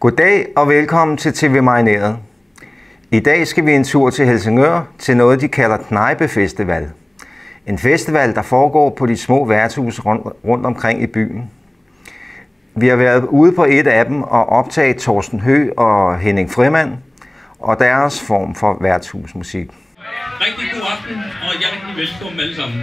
Goddag og velkommen til TVMarineret. I dag skal vi en tur til Helsingør til noget, de kalder Knejpe Festival. En festival, der foregår på de små værtshuse rundt omkring i byen. Vi har været ude på et af dem og optaget Thorsten og Henning og deres form for værtshusmusik. Rigtig god aften og hjertelig velkommen alle sammen.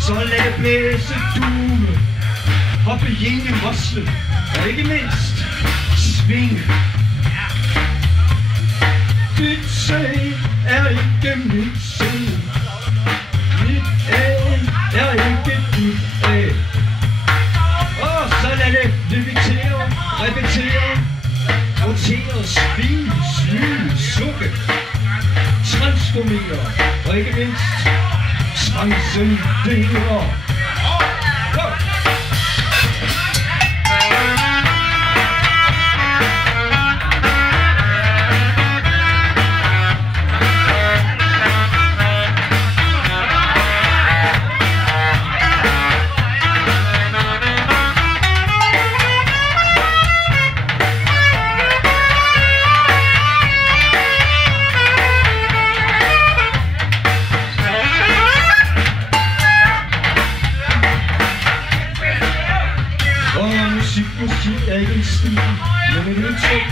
Så lad det blæse due, hoppe jænge mosle, og ikke mindst svinge. Dit sag er ikke mit sag, mit A er ikke dit A. Og så lad det levitere, repetere, rotere, svine, smyge, sukke, transformere, og ikke mindst transcendere. Musik er ikke en stil, men en udtryk,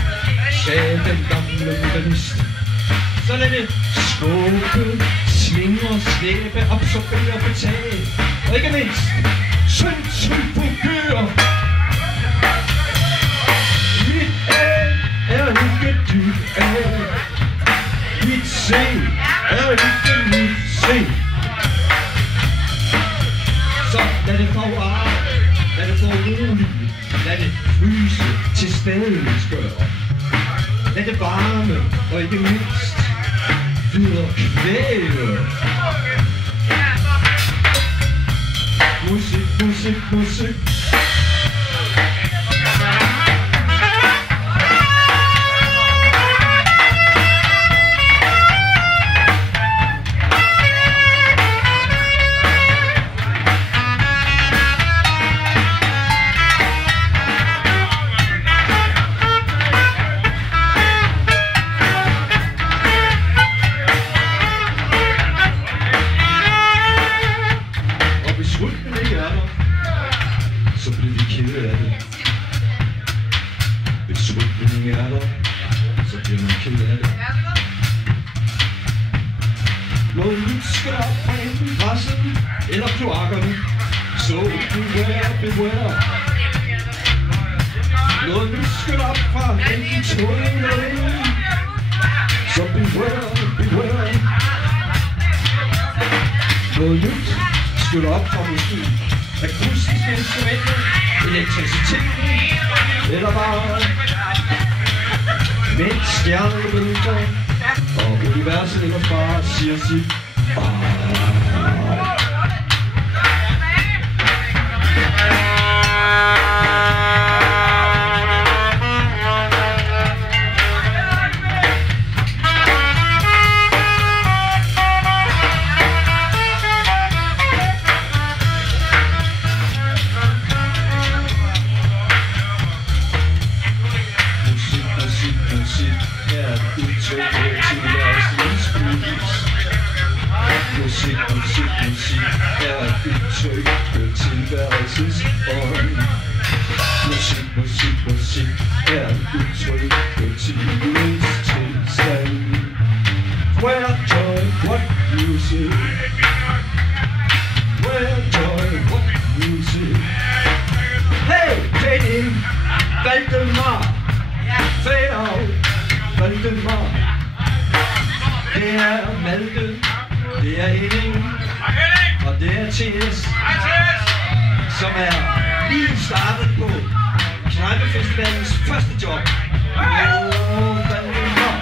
sagde den gamle modernist. Så lad det skubbe, svinge og slæbe, absorbere og betage, og ikke mindst centrifugere. Mit A er ikke dit A, mit C er ikke mit C. Så lad det forare, lad det forurolige, lad det fryse til stadighedsgøre. Lad det varme og ikke mindst videre kvæle. Musik, musik, musik. Noget nyt skal op fra enten græsset eller kloakkerne. Så beware, beware. Noget nyt skal op fra enten tålen eller vinden. Så beware, beware. Noget nyt skal op fra måske akut instrumenter, elektriciteten, eller bare mens stjernerne blinker, og universet ellers bare siger sit Valdemar, fade out, Valdemar. Det er Malthe, det er Henning, og det er TS, som er lige startet på Knejpefestivalens første job. Valdemar.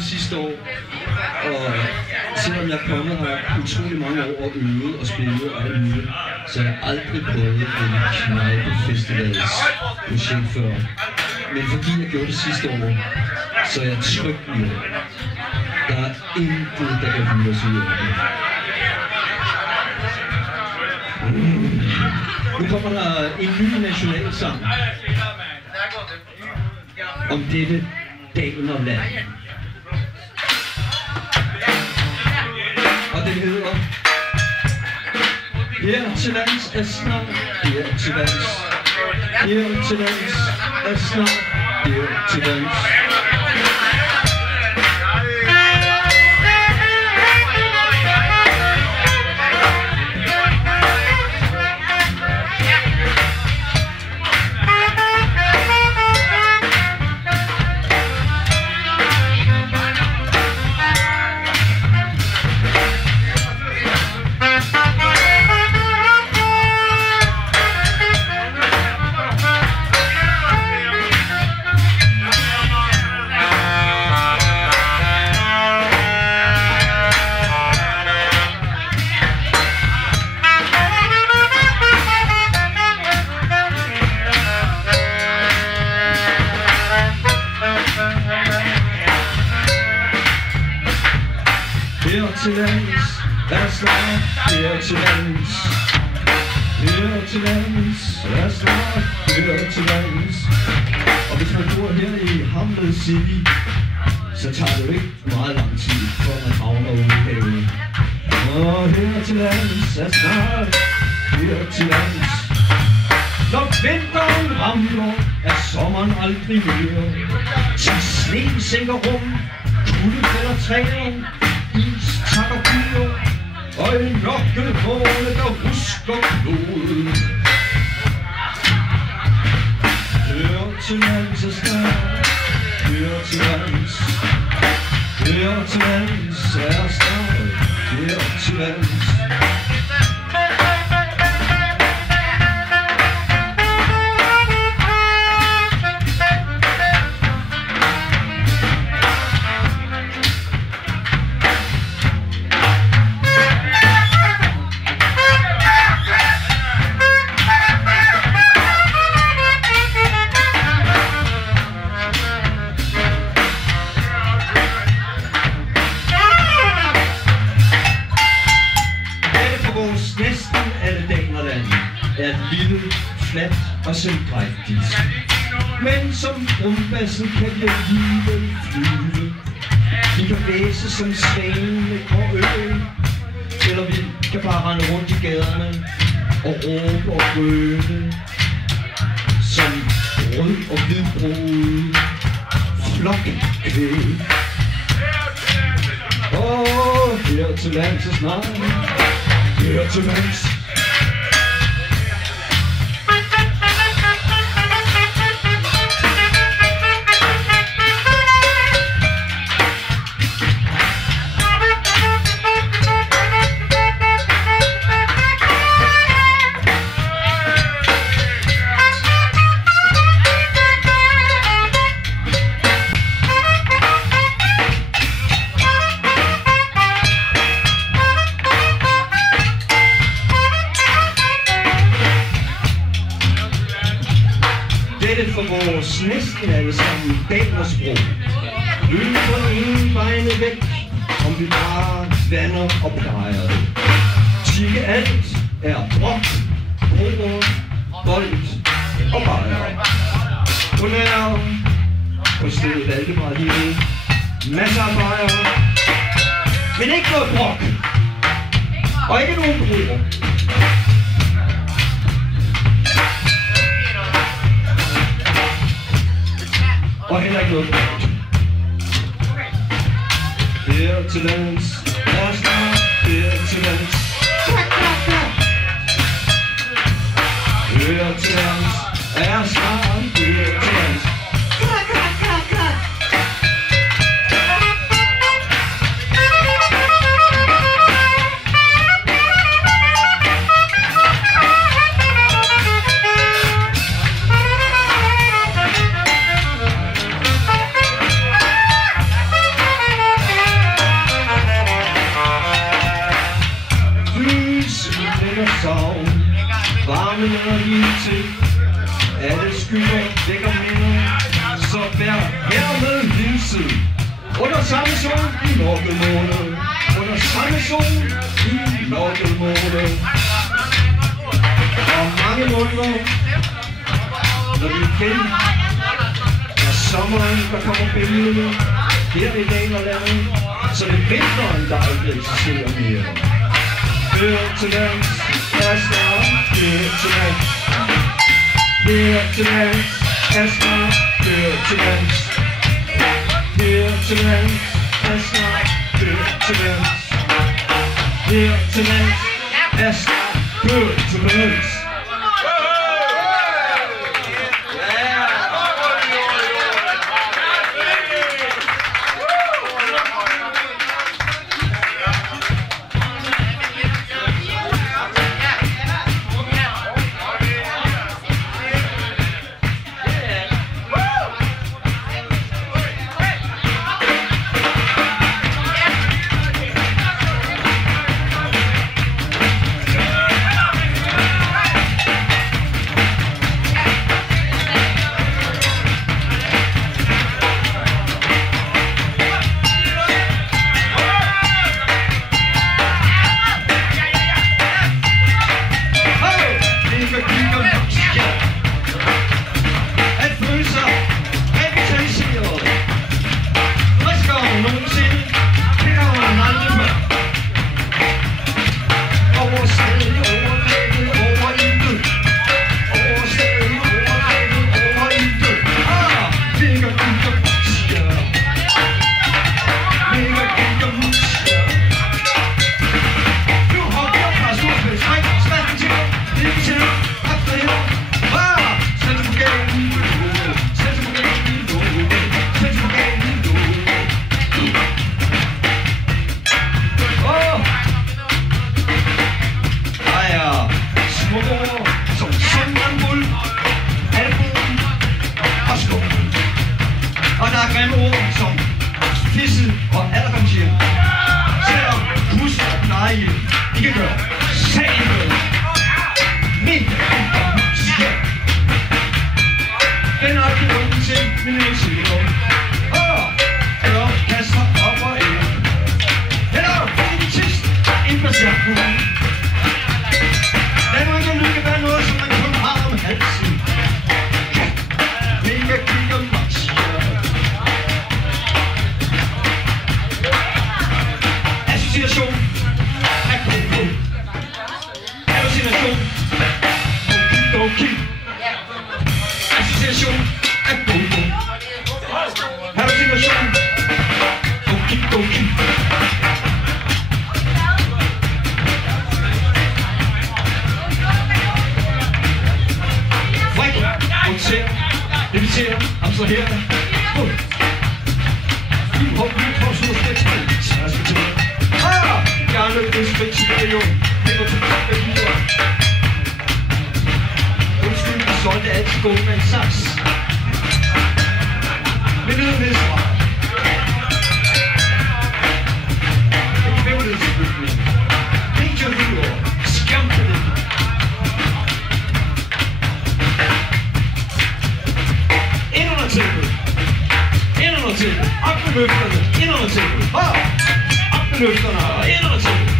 Sidste år, og selvom jeg er kommet her utrolig mange år og øvet og spillet og alt muligt, så har jeg aldrig prøvet en Knejpe-festivals projekt før. Men fordi jeg gjorde det sidste år, så er jeg tryg i år. Der er intet, der kan blive os ud af det. Nu kommer der en ny nationalsang om dette dagen og land. Og det hedder her til lands er snart, her til lands, her til lands er snart, her til lands. Her til lands er snart, her til lands. Her til lands er snart, her til lands. Og hvis man bor her i Hamlet City, så tager det jo ikke meget lang tid, før man havner ude i havet. Og her til lands er snart, her til lands. Når vinteren ramler, er sommeren aldrig mere. Til sne sænker rum, kulde fælder træerne. Is takker byer, og en mørkevågne, der husker blodet. Hør til lands er snart, hør til lands. Hør til lands er snart, hør til lands. Flat og selvdrægtigt. Men som rumbassen kan vi alligevel flyve. Vi kan væse som svanen med grå øl, eller vi kan kan bare rende rundt i gaderne og råbe og brøle som rød og hvidbrud flokkvæg. Her til lands så snart, her til lands. Næsten alle sammen damersprog. Løb på ingen vegne væk, om vi bare vander og plejer det. Tikke alt er brok, broer, bold og bajer. Hun er på stedet Valdemar lige masser af bajer, men ikke noget brok, og ikke nogen broer. Og heller ikke noget godt. Her til lands, er snart her til lands. Her til lands, er snart her til lands. Varmen er lige til, alle skyer dækker minder, så vær hermed hilset. Under samme sol i mørket måned, under samme sol i mørket måned. Og mange måneder, når vi igen er sommeren, der kommer billede her i Danerlandet, så det vinteren, der aldrig eksisterer mere. Hør til lands, er snart her til lands. Her til lands, er snart her til lands. Her til lands, er snart her til lands. Her til lands, er snart her til lands. situation. Okidoki. Frik, hotel, inviterer, ham så her. Jeg er nødt til at skridt tilbage, jo. Det var tilbage videre. Undskyld, vi solgte altid gå med en saks. Men det er det svar. Det kvævlede selvfølgelig. Helt jo videre. Skæmte det. Ind under tæppet. Ind under tæppet. Op med løfterne. Ind under tæppet. Op med løfterne. Og ind under tæppet.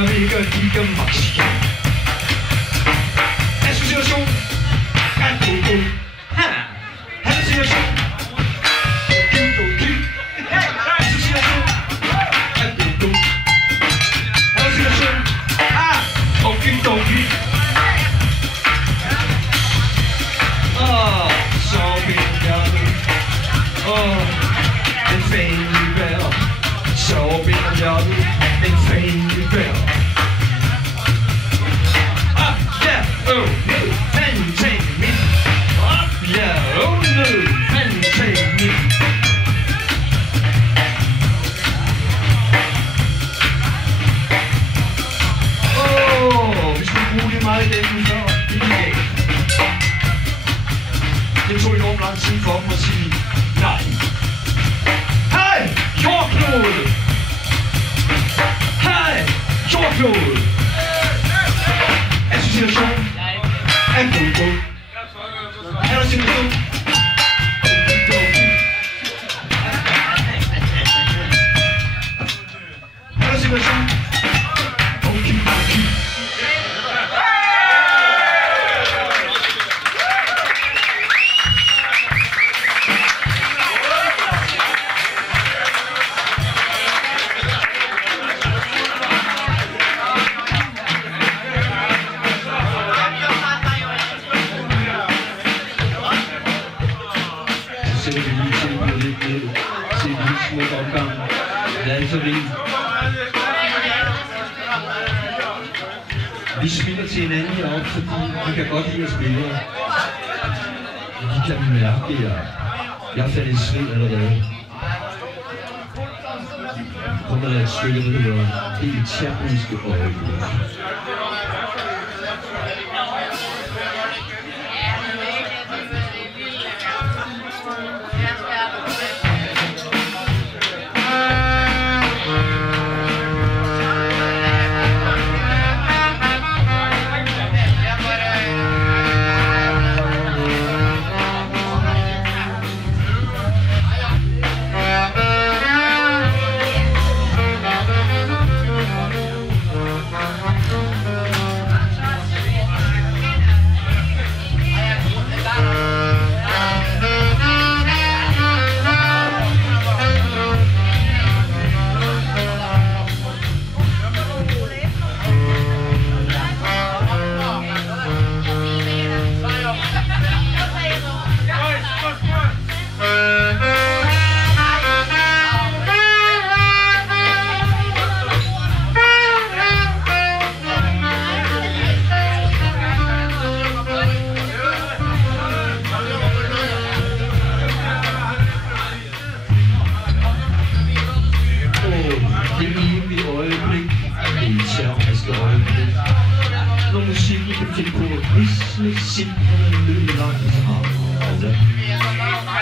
Mega maxia. Association. Association. Association. Okidoki. Så vil jeg. Den fane vejr. Så vil jeg. Den fane vejr. Det tog enormt lang tid for dem at sige nej. Hej, jordklode! Hej, jordklode! Association. Annika. Er der situation? Er der situation? Vi spiller til hinanden heroppe, fordi vi kan godt lide at spille. Vi kan mærke jer. Jeg er faldet i sved allerede. Kommer der et stykke, der hedder det eternske øjeblik.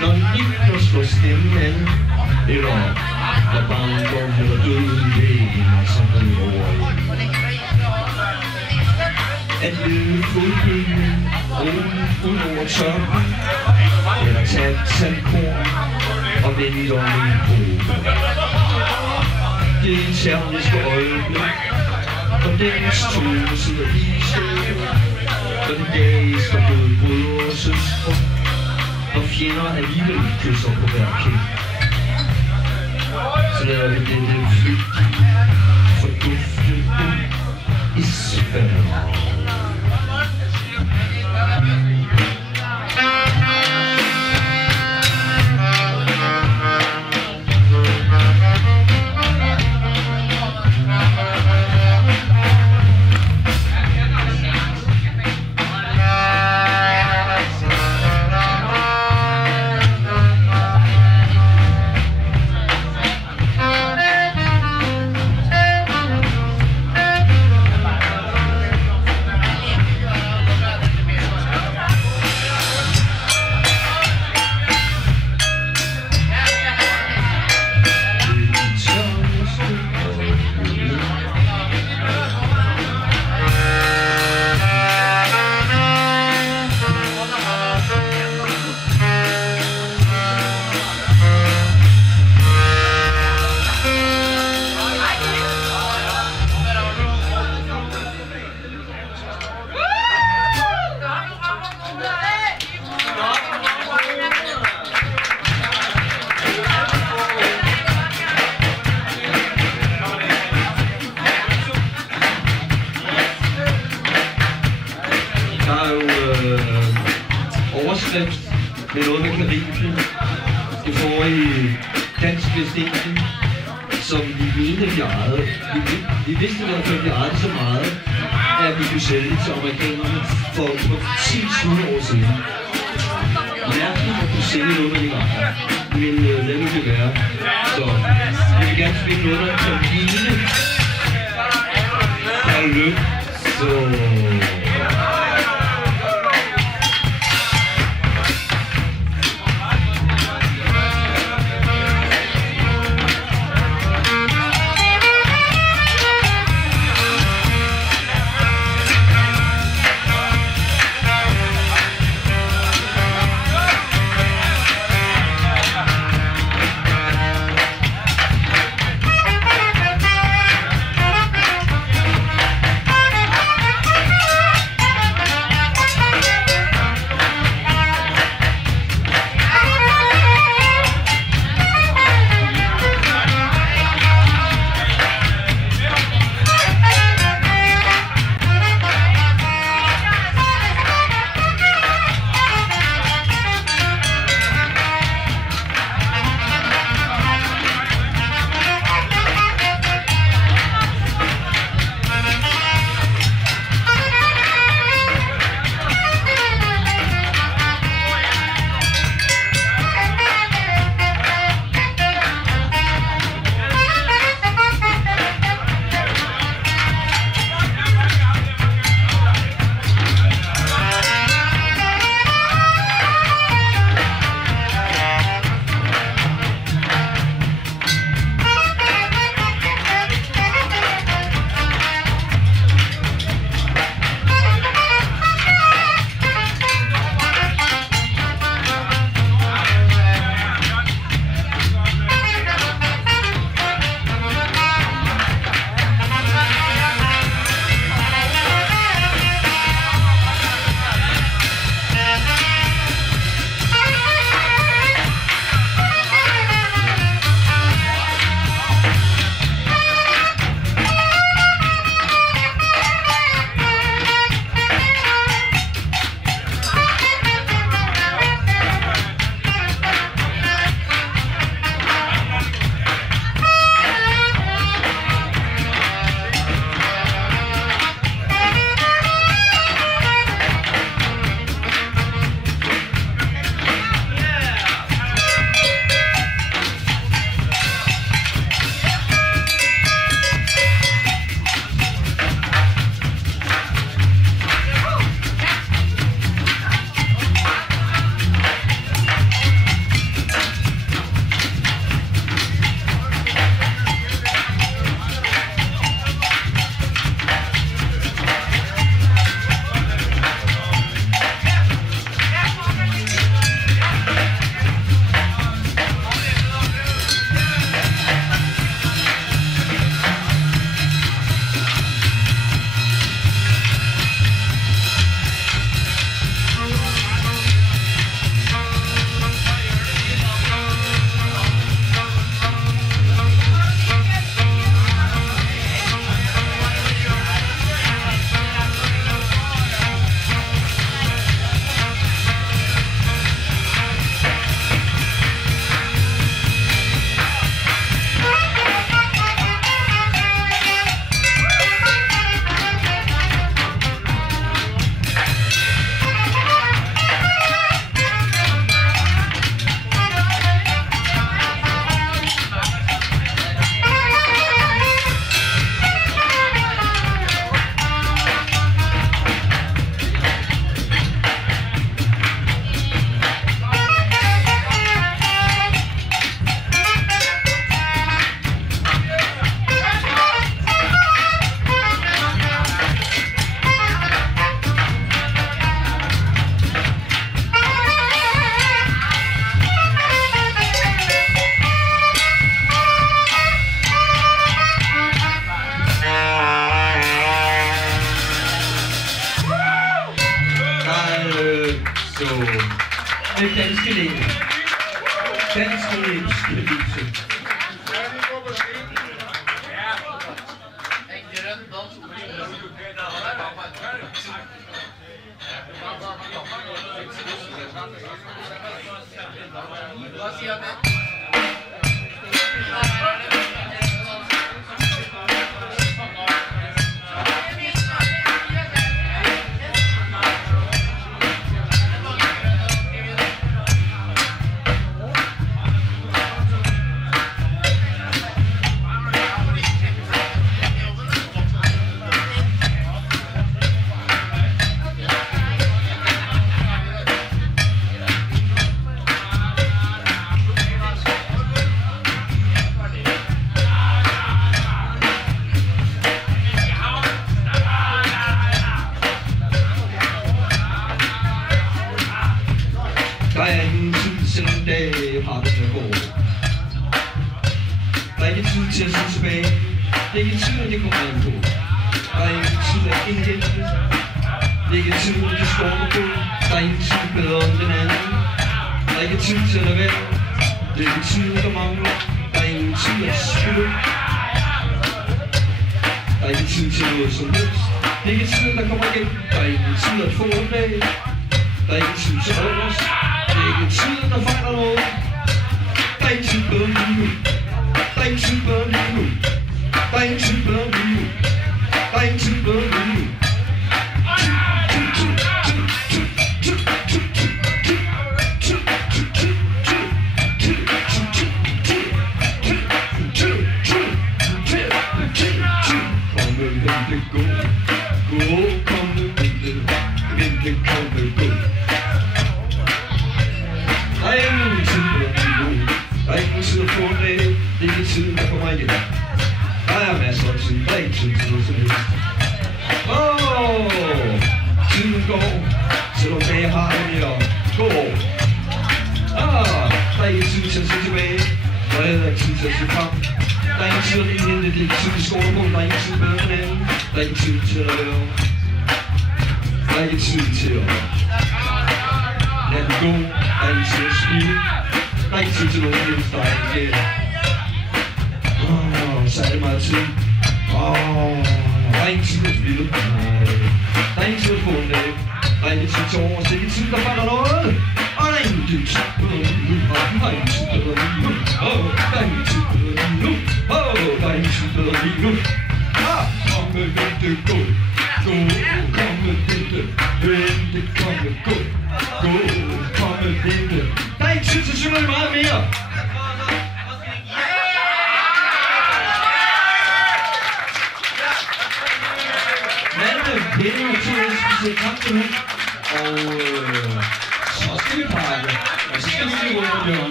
Når Nick slår stemmen an, eller der barndom eller døden i væggen, og så går vi over i. At lede fodbølgen, ud over tørken, eller tage et sandkorn og vende om en på. Det er et termiske øjeblik, og dens tone sidder i stedet, og de dage står både brødre og søstre, og fjender alligevel kysser på hver kind. Så lader vi denne flygtige, fordufte ud i spændende. har jo overskrift med noget med Karibien. Det forrige Dansk Vestindien, som vi mente, vi ejede. Vi vidste i hvert fald, at vi ejede så meget, at vi kunne sælge det til amerikanerne for 10-20 år siden. Mærkeligt at kunne sælge noget, man ikke ejer. Men lad nu det være. Så vi vil gerne spille noget, der kan ligne. Der er løb. Så... det danske liv. Danske livsbeviser.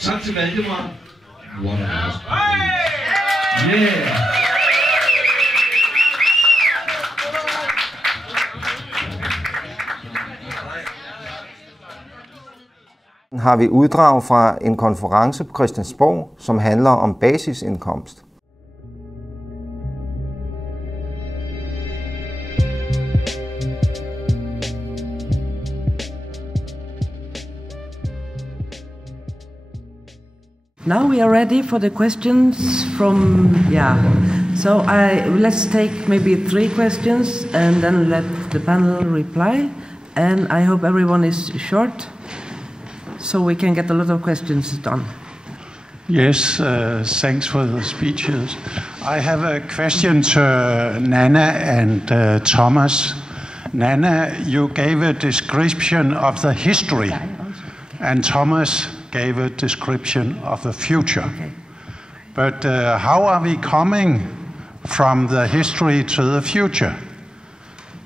Tak til Valdemar. What a house. Yeah. Har vi uddrag fra en konference på Christiansborg, som handler om basisindkomst. Now we are ready for the questions from, so let's take maybe 3 questions and then let the panel reply. And I hope everyone is short, so we can get a lot of questions done. Yes, thanks for the speeches. I have a question to Nanna and Thomas. Nanna, you gave a description of the history, and Thomas gave a description of the future. Okay. But how are we coming from the history to the future?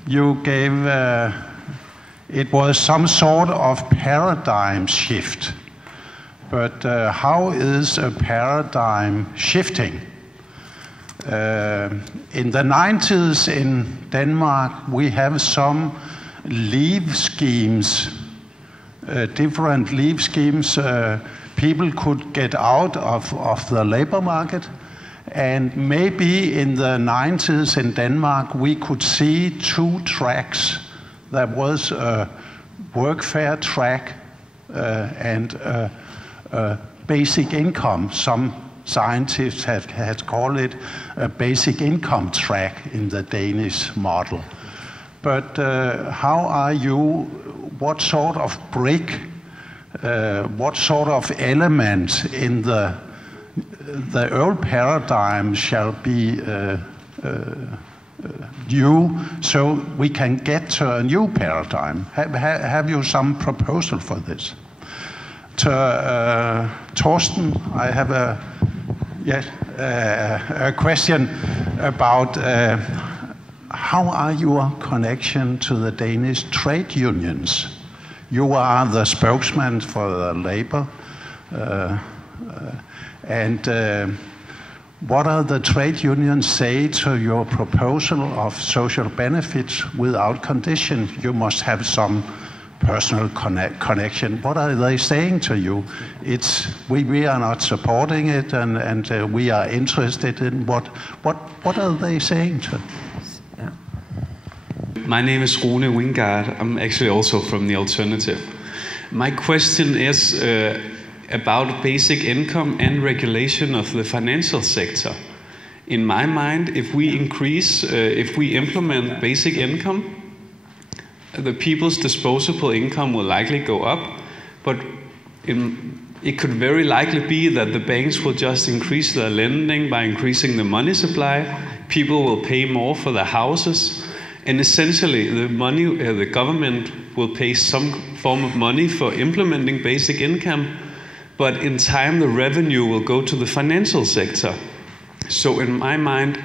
You gave, it was some sort of paradigm shift. But how is a paradigm shifting? In the 90s in Denmark, we have some leave schemes, different leave schemes. People could get out of the labor market. And maybe in the 90s in Denmark, we could see 2 tracks. There was a workfare track and a basic income. Some scientists had called it a basic income track in the Danish model. but how are you, what sort of brick, what sort of element in the old paradigm shall be new, so we can get to a new paradigm? Have you some proposal for this? To Torsten, I have a question about how are your connection to the Danish trade unions? You are the spokesman for the labor, and what are the trade unions say to your proposal of social benefits without condition? You must have some personal connection. What are they saying to you? We are not supporting it, and we are interested in what are they saying to? Yeah. My name is Rune Wingard. I'm actually also from the alternative. My question is about basic income and regulation of the financial sector. In my mind, if we implement basic income, the people's disposable income will likely go up, but it could very likely be that the banks will just increase their lending by increasing the money supply. People will pay more for their houses, and essentially the government will pay some form of money for implementing basic income, but in time the revenue will go to the financial sector. So in my mind,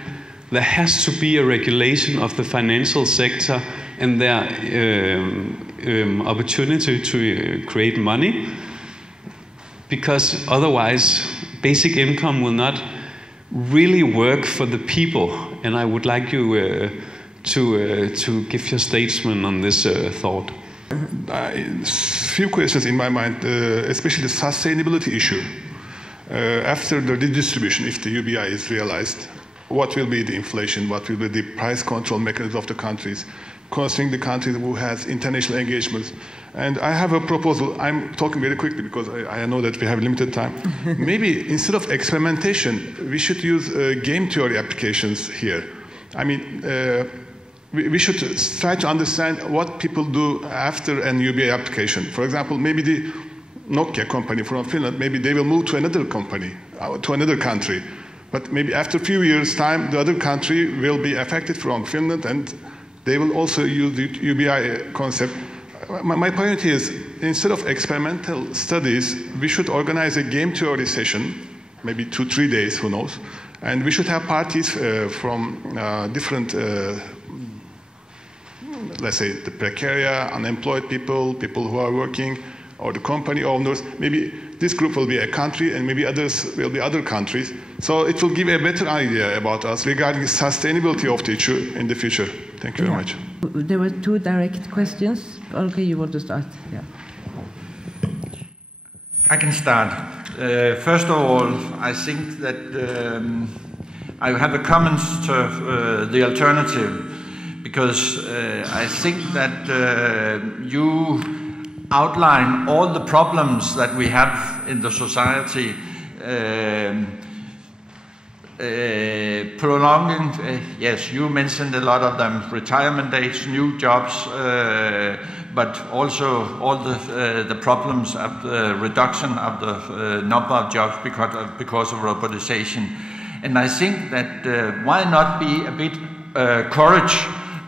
there has to be a regulation of the financial sector and their opportunity to create money, because otherwise basic income will not really work for the people. And I would like you to give your statement on this thought. Few questions in my mind, especially the sustainability issue. After the redistribution, if the UBI is realized, what will be the inflation? What will be the price control mechanism of the countries, considering the countries who has international engagements? And I have a proposal. I'm talking very quickly because I know that we have limited time. Maybe instead of experimentation, we should use game theory applications here. I mean, we should try to understand what people do after an UBI application. For example, maybe the Nokia company from Finland, maybe they will move to another company, to another country. But maybe after a few years' time, the other country will be affected from Finland, and they will also use the UBI concept. My point is, instead of experimental studies, we should organize a game theory session, maybe 2-3 days, who knows, and we should have parties from different, let's say, the precarious, unemployed people, people who are working, or the company owners. Maybe this group will be a country, and maybe others will be other countries. So it will give a better idea about us regarding the sustainability of the issue in the future. Thank you very much. There were 2 direct questions. Okay, you want to start? Yeah. I can start. First of all, I think that I have a comment to the alternative, because I think that you outline all the problems that we have in the society, prolonging, yes, you mentioned a lot of them, retirement age, new jobs, but also all the problems of the reduction of the number of jobs because of robotization. And I think that why not be a bit courage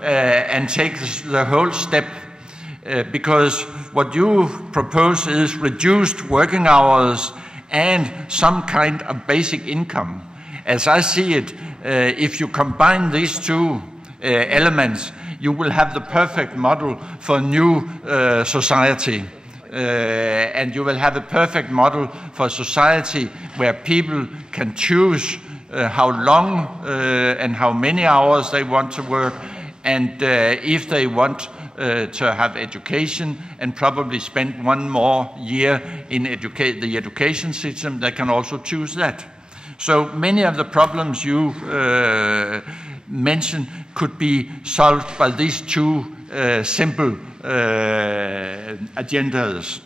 and take the whole step, because what you propose is reduced working hours and some kind of basic income. As I see it, if you combine these 2 elements, you will have the perfect model for a new society. And you will have a perfect model for a society where people can choose how long and how many hours they want to work, and if they want to have education and probably spend 1 more year in the education system, they can also choose that. So many of the problems you mentioned could be solved by these 2 simple agendas.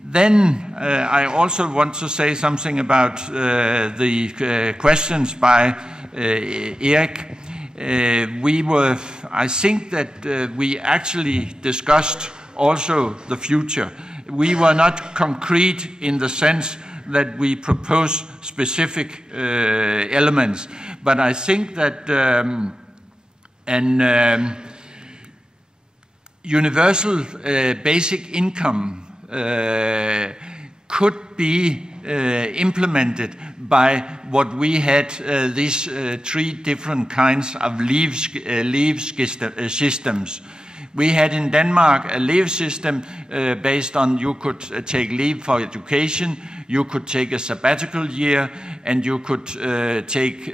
Then I also want to say something about the questions by Erik. I think that we actually discussed also the future. We were not concrete in the sense that we propose specific elements, but I think that an universal basic income could be implemented by what we had these three different kinds of leave systems. We had in Denmark a leave system based on you could take leave for education, you could take a sabbatical year, and you could take,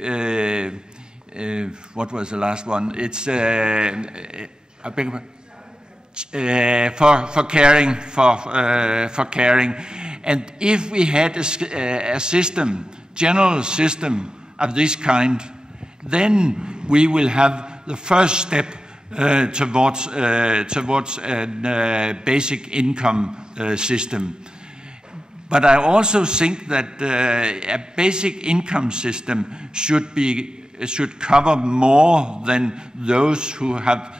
what was the last one? It's for caring. And if we had a system, general system of this kind, then we will have the first step towards a basic income system. But I also think that a basic income system should cover more than those who have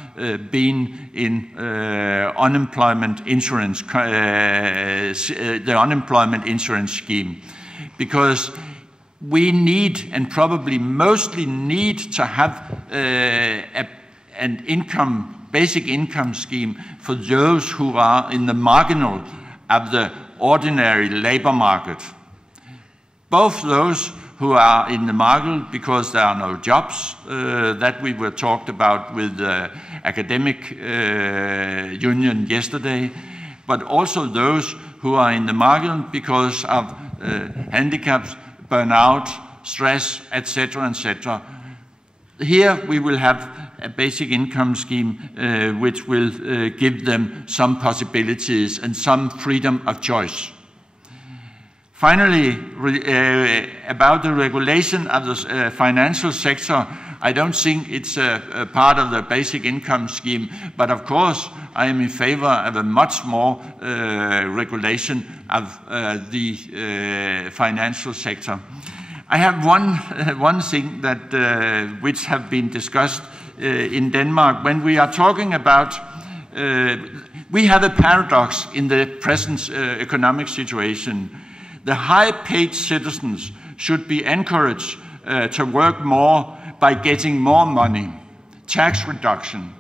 been in unemployment insurance, the unemployment insurance scheme, because we need, and probably mostly need, to have an basic income scheme for those who are in the marginal of the ordinary labor market. Both those who are in the marginal because there are no jobs, that we were talked about with the academic union yesterday, but also those who are in the marginal because of handicaps, burnout, stress, etc., etc. Here we will have a basic income scheme which will give them some possibilities and some freedom of choice. Finally, about the regulation of the financial sector, I don't think it's a part of the basic income scheme, but of course I am in favor of a much more regulation of the financial sector. I have one thing that which have been discussed in Denmark. When we are talking about, we have a paradox in the present economic situation. The high-paid citizens should be encouraged to work more by getting more money, tax reduction.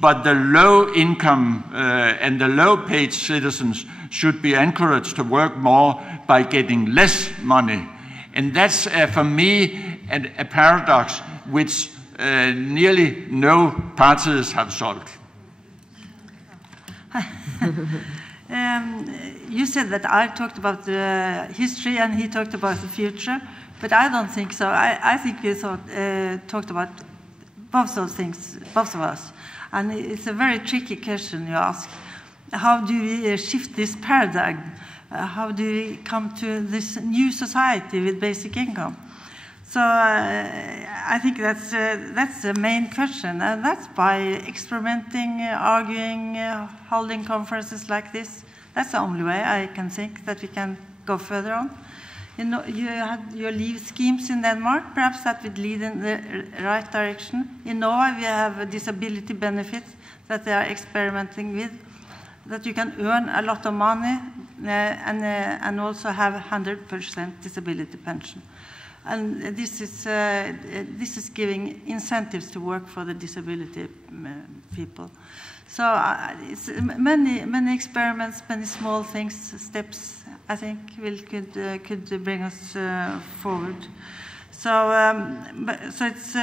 But the low-income and the low-paid citizens should be encouraged to work more by getting less money. And that's, for me, a paradox which nearly no parties have solved. You said that I talked about the history and he talked about the future, but I don't think so. I think we talked about both those things, both of us. And it's a very tricky question you ask. How do we shift this paradigm? How do we come to this new society with basic income? So I think that's the main question, and that's by experimenting, arguing, holding conferences like this. That's the only way I can think that we can go further on. You know, you had your leave schemes in Denmark. Perhaps that would lead in the right direction. In Norway, we have disability benefits that they are experimenting with, that you can earn a lot of money and also have 100% disability pension. And this is giving incentives to work for the disability people. So it's many experiments, many small things, steps, I think could bring us forward. So so it's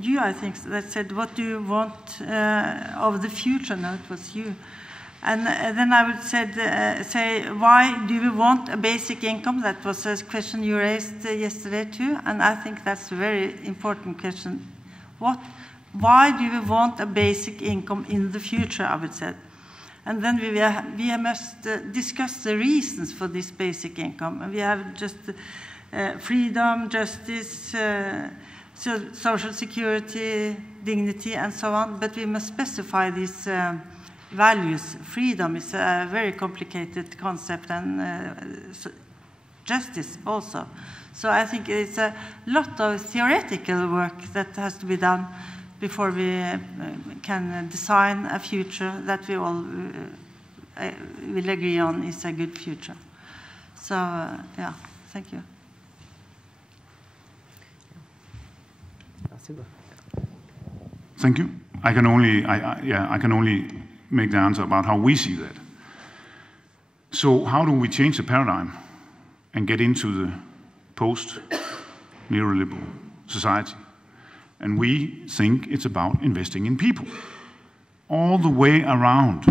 you, I think, that said, what do you want of the future? No, it was you. And then I would say, why do we want a basic income? That was a question you raised yesterday too, and I think that's a very important question. Why do we want a basic income in the future, I would say? And then we must discuss the reasons for this basic income. And we have just freedom, justice, social security, dignity, and so on, but we must specify these values. Freedom is a very complicated concept, and justice also. So I think it's a lot of theoretical work that has to be done before we can design a future that we all will agree on is a good future. So, yeah, thank you. Thank you. I can only make the answer about how we see that. So how do we change the paradigm and get into the post-neoliberal society? And we think it's about investing in people. All the way around,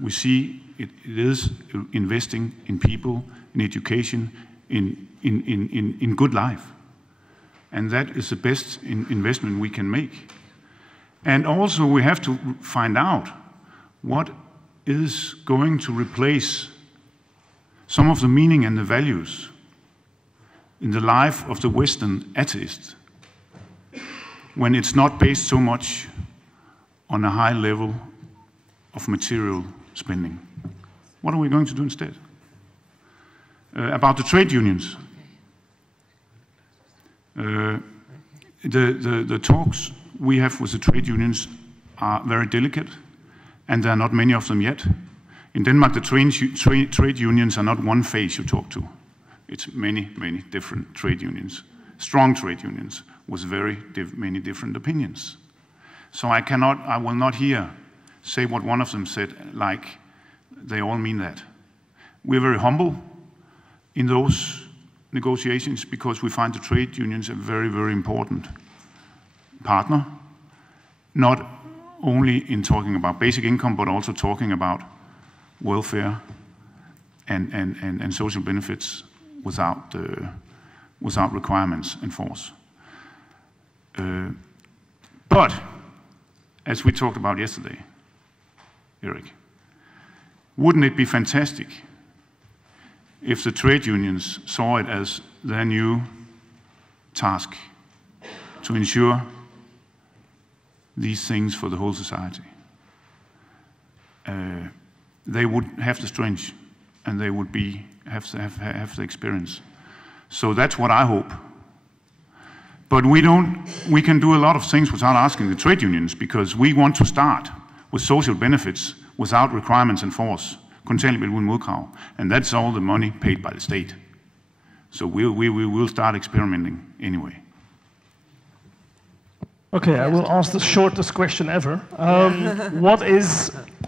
we see it is investing in people, in education, in good life. And that is the best investment we can make. And also we have to find out what is going to replace some of the meaning and the values in the life of the Western atheist when it's not based so much on a high level of material spending. What are we going to do instead? About the trade unions. The talks we have with the trade unions are very delicate, and there are not many of them yet. In Denmark, the trade unions are not one face you talk to. It's many, many different trade unions, strong trade unions with very many different opinions. So I will not here say what one of them said, like they all mean that. We're very humble in those negotiations because we find the trade unions a very, very important partner, not only in talking about basic income, but also talking about welfare and social benefits without requirements and force. But, as we talked about yesterday, Erik, wouldn't it be fantastic if the trade unions saw it as their new task to ensure these things for the whole society? They would have the strength and they would have the experience. So that's what I hope. But we can do a lot of things without asking the trade unions, because we want to start with social benefits without requirements and force, kontanthjælp uden modkrav, and that's all the money paid by the state. So we will start experimenting anyway. Okay, I will ask the shortest question ever.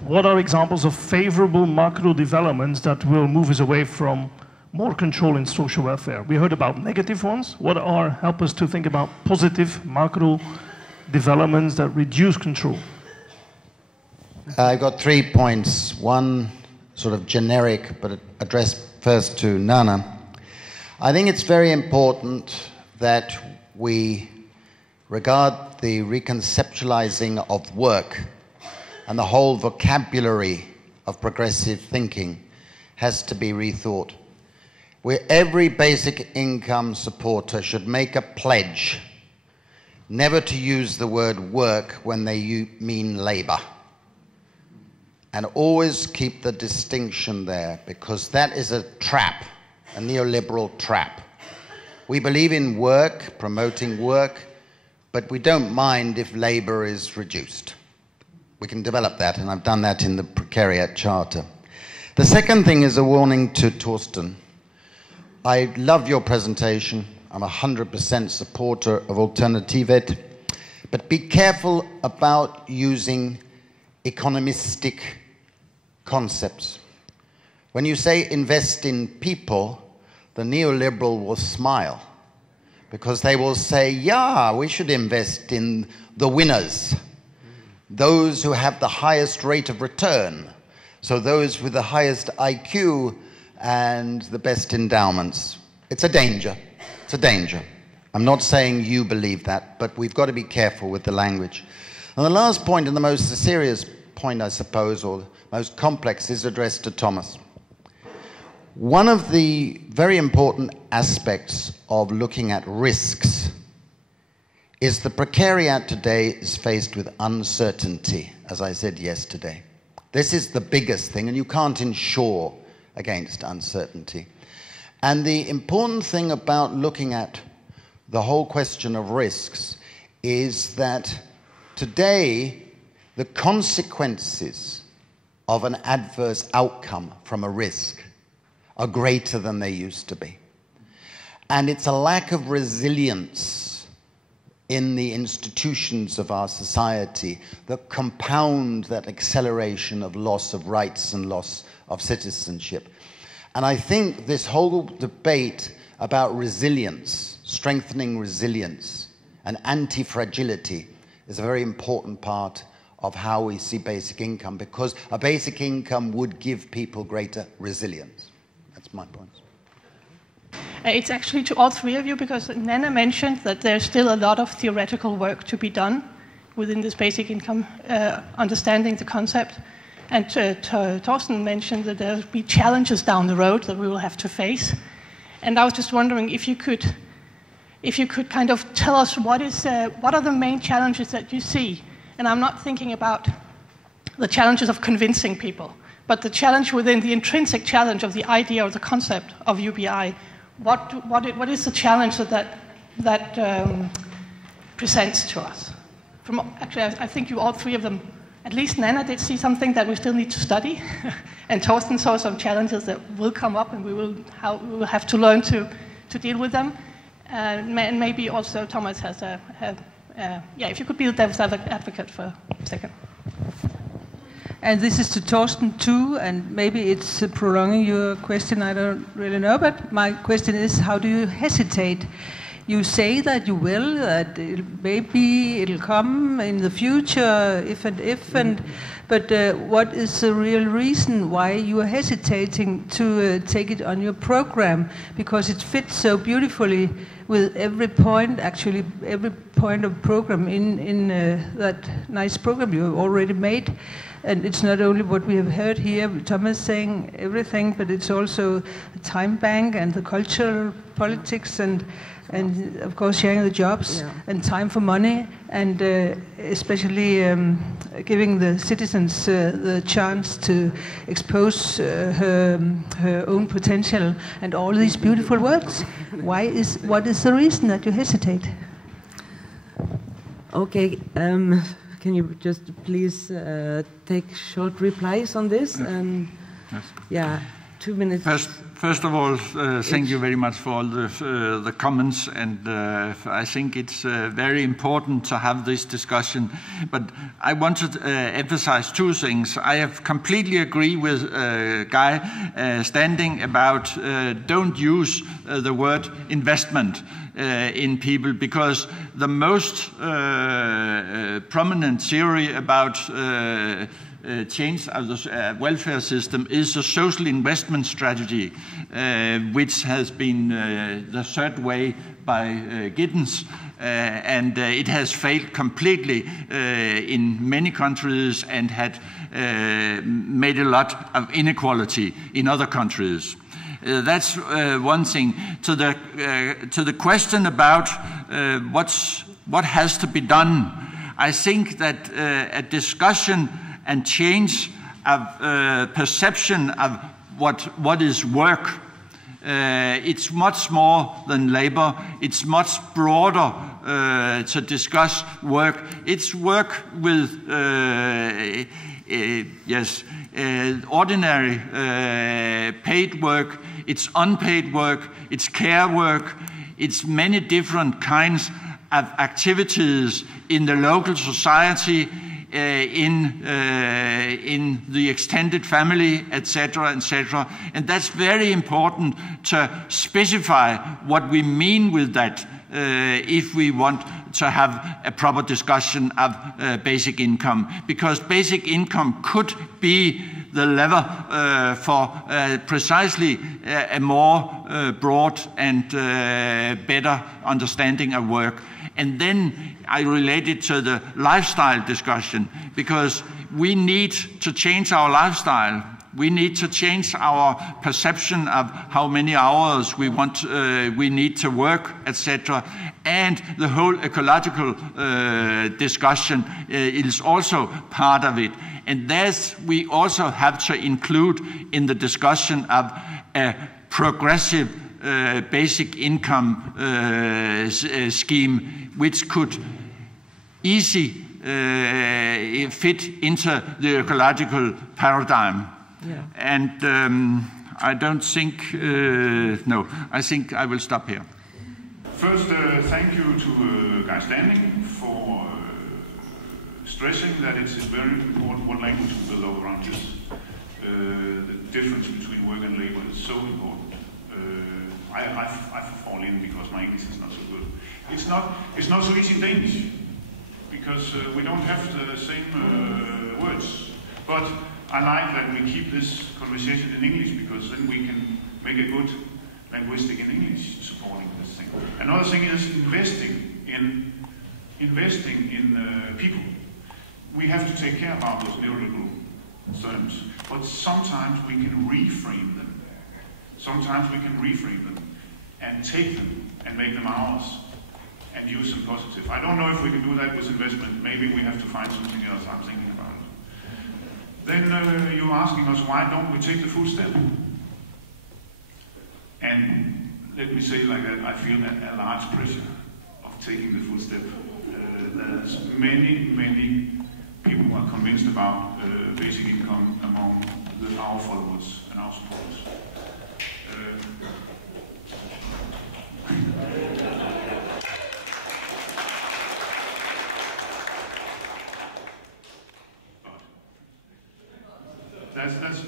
What are examples of favorable macro developments that will move us away from more control in social welfare? We heard about negative ones. Help us to think about positive macro developments that reduce control? I've got 3 points. One sort of generic, but addressed first to Nanna. I think it's very important that we regard the reconceptualizing of work and the whole vocabulary of progressive thinking has to be rethought. Where every basic income supporter should make a pledge never to use the word work when they mean labor. And always keep the distinction there, because that is a trap, a neoliberal trap. We believe in work, promoting work, but we don't mind if labor is reduced. We can develop that, and I've done that in the Precariat Charter. The second thing is a warning to Thorsten. I love your presentation. I'm 100% supporter of Alternativet, but be careful about using economistic concepts. When you say invest in people, the neoliberal will smile, because they will say, yeah, we should invest in the winners, those who have the highest rate of return, so those with the highest IQ and the best endowments. It's a danger. It's a danger. I'm not saying you believe that, but we've got to be careful with the language. And the last point, and the most serious point, I suppose, or most complex, is addressed to Thomas. One of the very important aspects of looking at risks is the precariat today is faced with uncertainty, as I said yesterday. This is the biggest thing, and you can't insure against uncertainty. And the important thing about looking at the whole question of risks is that today the consequences of an adverse outcome from a risk are greater than they used to be. And it's a lack of resilience in the institutions of our society that compound that acceleration of loss of rights and loss of citizenship. And I think this whole debate about resilience, strengthening resilience, and anti-fragility is a very important part of how we see basic income, because a basic income would give people greater resilience. That's my point. It's actually to all three of you, because Nanna mentioned that there's still a lot of theoretical work to be done within this basic income, understanding the concept. And Thorsten mentioned that there'll be challenges down the road that we will have to face. And I was just wondering if you could kind of tell us what are the main challenges that you see. And I'm not thinking about the challenges of convincing people, but the challenge within the intrinsic challenge of the idea or the concept of UBI. What is the challenge that presents to us? Actually, I think you all three of them, at least Nanna did see something that we still need to study, and Torsten saw some challenges that will come up, and we will have to learn to deal with them. And maybe also Thomas has if you could be the devil's advocate for a second. And this is to Torsten too, and maybe it's prolonging your question, I don't really know, but my question is, how do you hesitate? You say that you will, that maybe it'll come in the future, but what is the real reason why you are hesitating to take it on your program? Because it fits so beautifully with every point of program in that nice program you have already made. And it's not only what we have heard here, Thomas saying everything, but it's also the time bank and the cultural politics and of course sharing the jobs and time for money, and especially giving the citizens the chance to expose her own potential and all these beautiful words. What is the reason that you hesitate? Okay, can you just please take short replies on this? And yes. 2 minutes. First of all, thank you very much for all the comments, and I think it's very important to have this discussion. But I want to emphasize two things. I have completely agree with Guy standing about don't use the word investment in people, because the most prominent theory about change of the welfare system is a social investment strategy, which has been the third way by Giddens, and it has failed completely in many countries and had made a lot of inequality in other countries. That's one thing. To the question about what has to be done, I think that a discussion and change of perception of what is work. It's much more than labor. It's much broader to discuss work. It's work with ordinary paid work. It's unpaid work. It's care work. It's many different kinds of activities in the local society, in the extended family, etc., etc. And that's very important to specify what we mean with that if we want to have a proper discussion of basic income. Because basic income could be the lever for precisely a more broad and better understanding of work. And then I relate it to the lifestyle discussion, because we need to change our lifestyle. We need to change our perception of how many hours we need to work, etc. And the whole ecological discussion is also part of it. And we also have to include in the discussion of a progressive basic income scheme, which could easily fit into the ecological paradigm. Yeah. And I don't think, no, I think I will stop here. First, thank you to Gejl for stressing that it's very important what language we build around this. The difference between work and labor is so important. I fall in because my English is not so good. It's not so easy in Danish because we don't have the same words. But I like that we keep this conversation in English because then we can make a good linguistic in English supporting this thing. Another thing is investing in people. We have to take care about those neoliberal terms, but sometimes we can reframe them. Sometimes we can reframe them and take them and make them ours and use them positive. I don't know if we can do that with investment. Maybe we have to find something else. I'm thinking about it. Then you're asking us, why don't we take the full step? And let me say like that, I feel a large pressure of taking the full step. There's many people who are convinced about basic income among our followers and our supporters.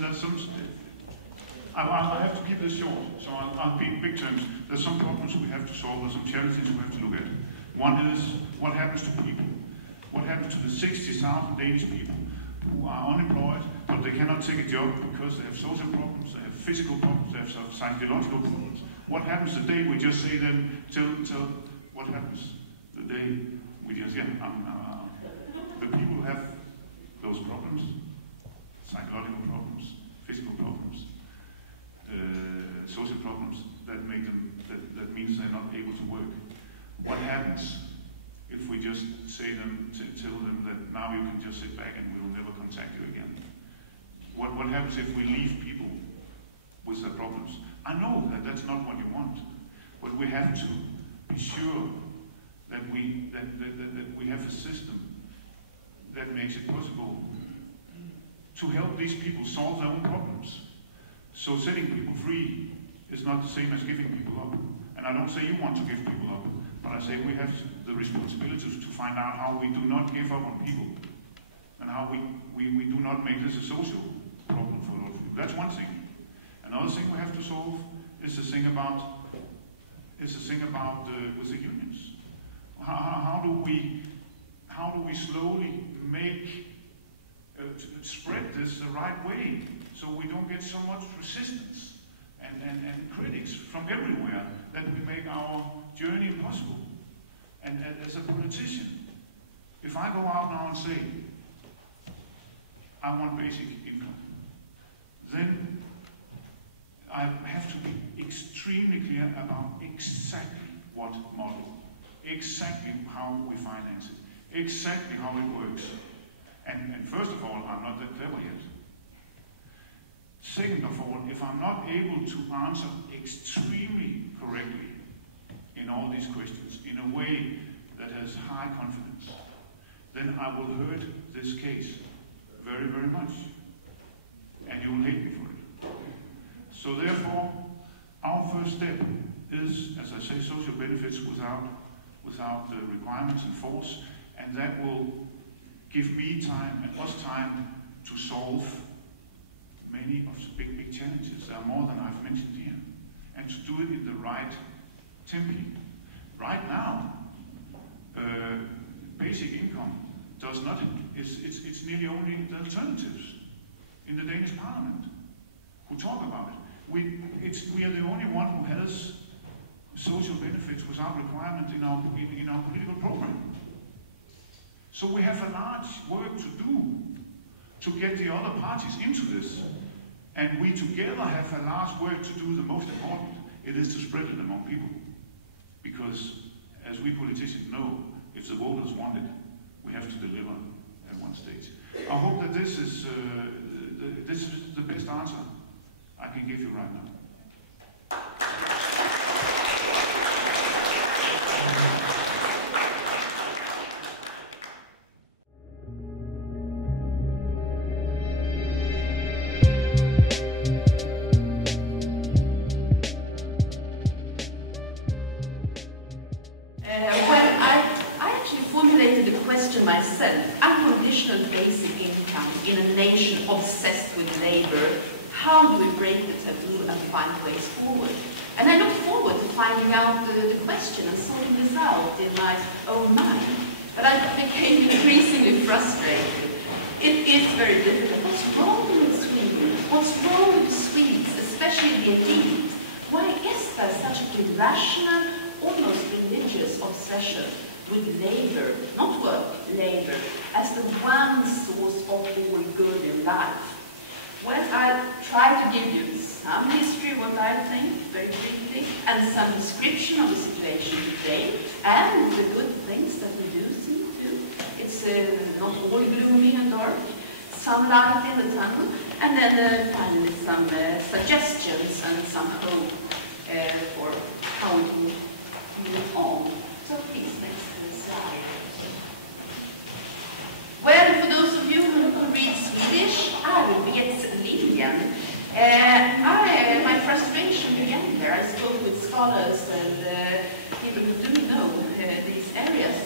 That's some. I have to keep this short, so I'll be in big terms. There's some problems we have to solve, there's some challenges we have to look at. One is what happens to people. What happens to the 60,000 Danish people who are unemployed, but they cannot take a job because they have social problems, they have physical problems, they have psychological problems. What happens the day we just say them, tell what happens the day we just, the people who have those problems, psychological problems, physical problems, social problems, that make them, that means they're not able to work. What happens if we just say them, tell them that now you can just sit back and we will never contact you again? What happens if we leave people with their problems? I know that that's not what you want, but we have to be sure that we have a system that makes it possible to help these people solve their own problems. So setting people free is not the same as giving people up. And I don't say you want to give people up, but I say we have the responsibility to find out how we do not give up on people and how we do not make this a social problem for a lot of people. That's one thing. Another thing we have to solve is the thing about with the unions. How do we slowly make spread this the right way so we don't get so much resistance and critics from everywhere that we make our journey impossible. And as a politician, if I go out now and say I want basic income, then I have to be extremely clear about exactly what model, exactly how we finance it, exactly how it works. And first of all, I'm not that clever yet. Second of all, if I'm not able to answer extremely correctly in all these questions in a way that has high confidence, then I will hurt this case very, very much. And you will hate me for it. So therefore, our first step is, as I say, social benefits without the requirements and force, and that will give me time and us time to solve many of the big challenges. There are more than I've mentioned here. And to do it in the right tempo. Right now, basic income does not, it's nearly only the alternatives in the Danish parliament who talk about it. We are the only one who has social benefits without requirement in our political program. So we have a large work to do to get the other parties into this. And we together have a large work to do. The most important, it is to spread it among people. Because as we politicians know, if the voters want it, we have to deliver at one stage. I hope that this is the best answer I can give you right now. question myself, unconditional basic income in a nation obsessed with labor, how do we break the taboo and find ways forward? And I look forward to finding out the question and sorting this out in my own mind. But I became increasingly frustrated. It is very difficult. What's wrong with Sweden? What's wrong with Swedes, especially the elite? Why is there such an irrational, almost religious obsession with labor, not work, labor, as the one source of all good in life? Well, I'll try to give you some history of what I think, very briefly, and some description of the situation today, and the good things that we do see too. It's not all gloomy and dark, some light in the tunnel, and then finally some suggestions and some hope for how we can move on. So please, next slide. Well, for those of you who can read Swedish, Arbetslinjen. My frustration began there. I spoke with scholars and people who do know these areas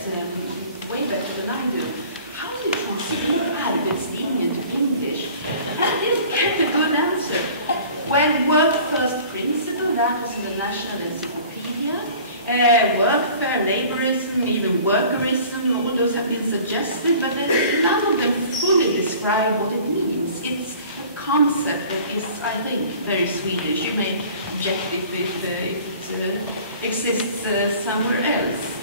way better than I do. How do you translate Arbetslinjen to English? I didn't get a good answer. Well, work first principle, that was in the National Encyclopedia. Workfare, laborism, even workerism, all those have been suggested, but none of them fully describe what it means. It's a concept that is, I think, very Swedish. You may object if it exists somewhere else.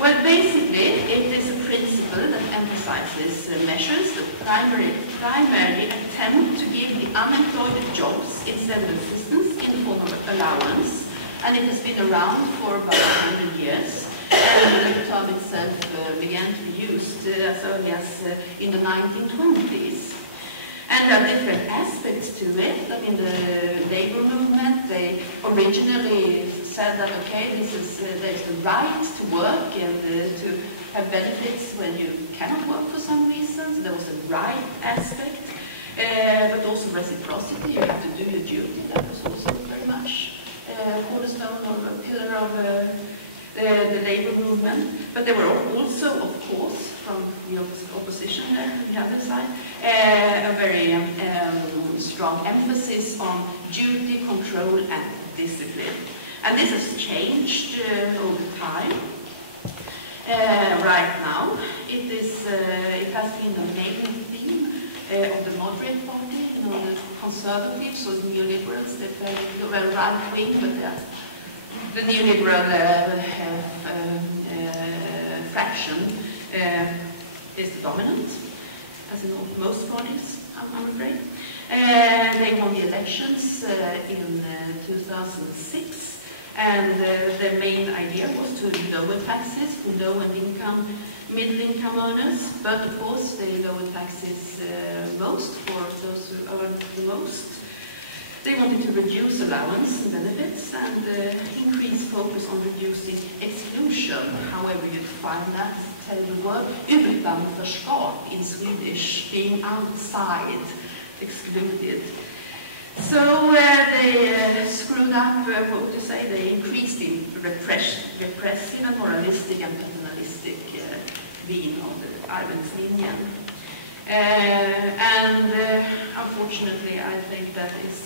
Well, basically, it is a principle that emphasizes measures that primarily attempt to give the unemployed jobs instead of assistance in the form of allowance. And it has been around for about 100 years. And the term itself began to be used as early as in the 1920s. And there are different aspects to it. I mean, the labor movement, they originally said that, okay, there's the right to work and to have benefits when you cannot work for some reason. So there was a right aspect, but also reciprocity. You have to do your duty. That was also very much cornerstone or a pillar of the labor movement. But there were also, of course, from the opposition there, on the other side, a very strong emphasis on duty, control, and discipline. And this has changed over time. Right now, it has been the main theme of the moderate party, the conservatives or the neoliberals. They're very right-wing, but the neoliberal fraction is dominant, as in most parties, I'm afraid. They won the elections in 2006. And their main idea was to lower taxes for low and middle-income earners. But of course, they lowered taxes most for those who earn the most. They wanted to reduce allowance and benefits and increase focus on reducing exclusion. However you define that, tell the word utanförskap in Swedish, being outside, excluded. So they screwed up, what to say, they increased the repressive and moralistic and paternalistic being of the Arbetslinjen. And unfortunately, I think that it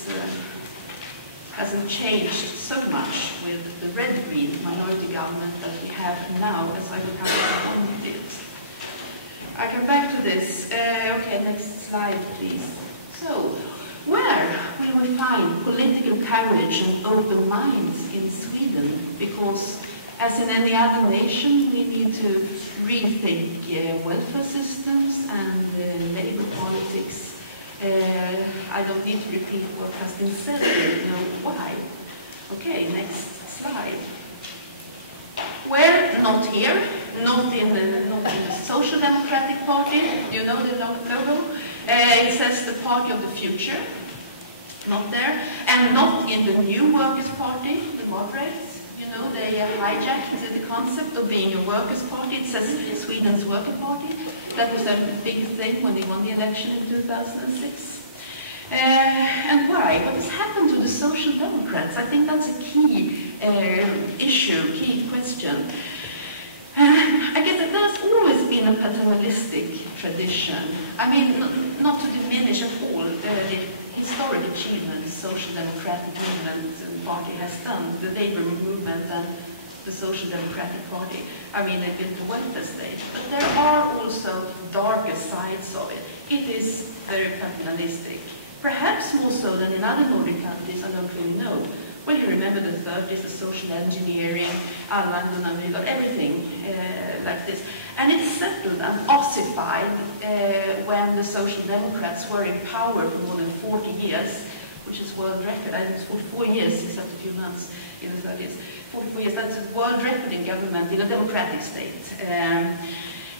hasn't changed so much with the red-green minority government that we have now, as I would have wanted. I come back to this. Okay, next slide, please. So, where will we find political courage and open minds in Sweden? Because, as in any other nation, we need to rethink welfare systems and labor politics. I don't need to repeat what has been said here, you know why. Okay, next slide. Well, not here, not in the Social Democratic Party. You know the logo? It says the Party of the Future. Not there. And not in the New Workers' Party, the moderates. You know, they hijacked the concept of being a workers' party. It says Sweden's Worker Party. That was a big thing when they won the election in 2006. And why? What has happened to the Social Democrats? I think that's a key issue, key question. I guess that there's always been a paternalistic tradition. I mean, not to diminish at all the historic achievements Social Democratic movement and party has done, the labor movement and the Social Democratic Party. I mean, they've built the welfare state, but there are also darker sides of it. It is very paternalistic, perhaps more so than in other Nordic countries, I don't really know. Well, you remember the 30s, the social engineering, we got everything like this. And it settled and ossified when the Social Democrats were in power for more than 40 years, which is world record. I think it's 44 years, except a few months in the 30s. 44 years, that's a world record in government in a democratic state.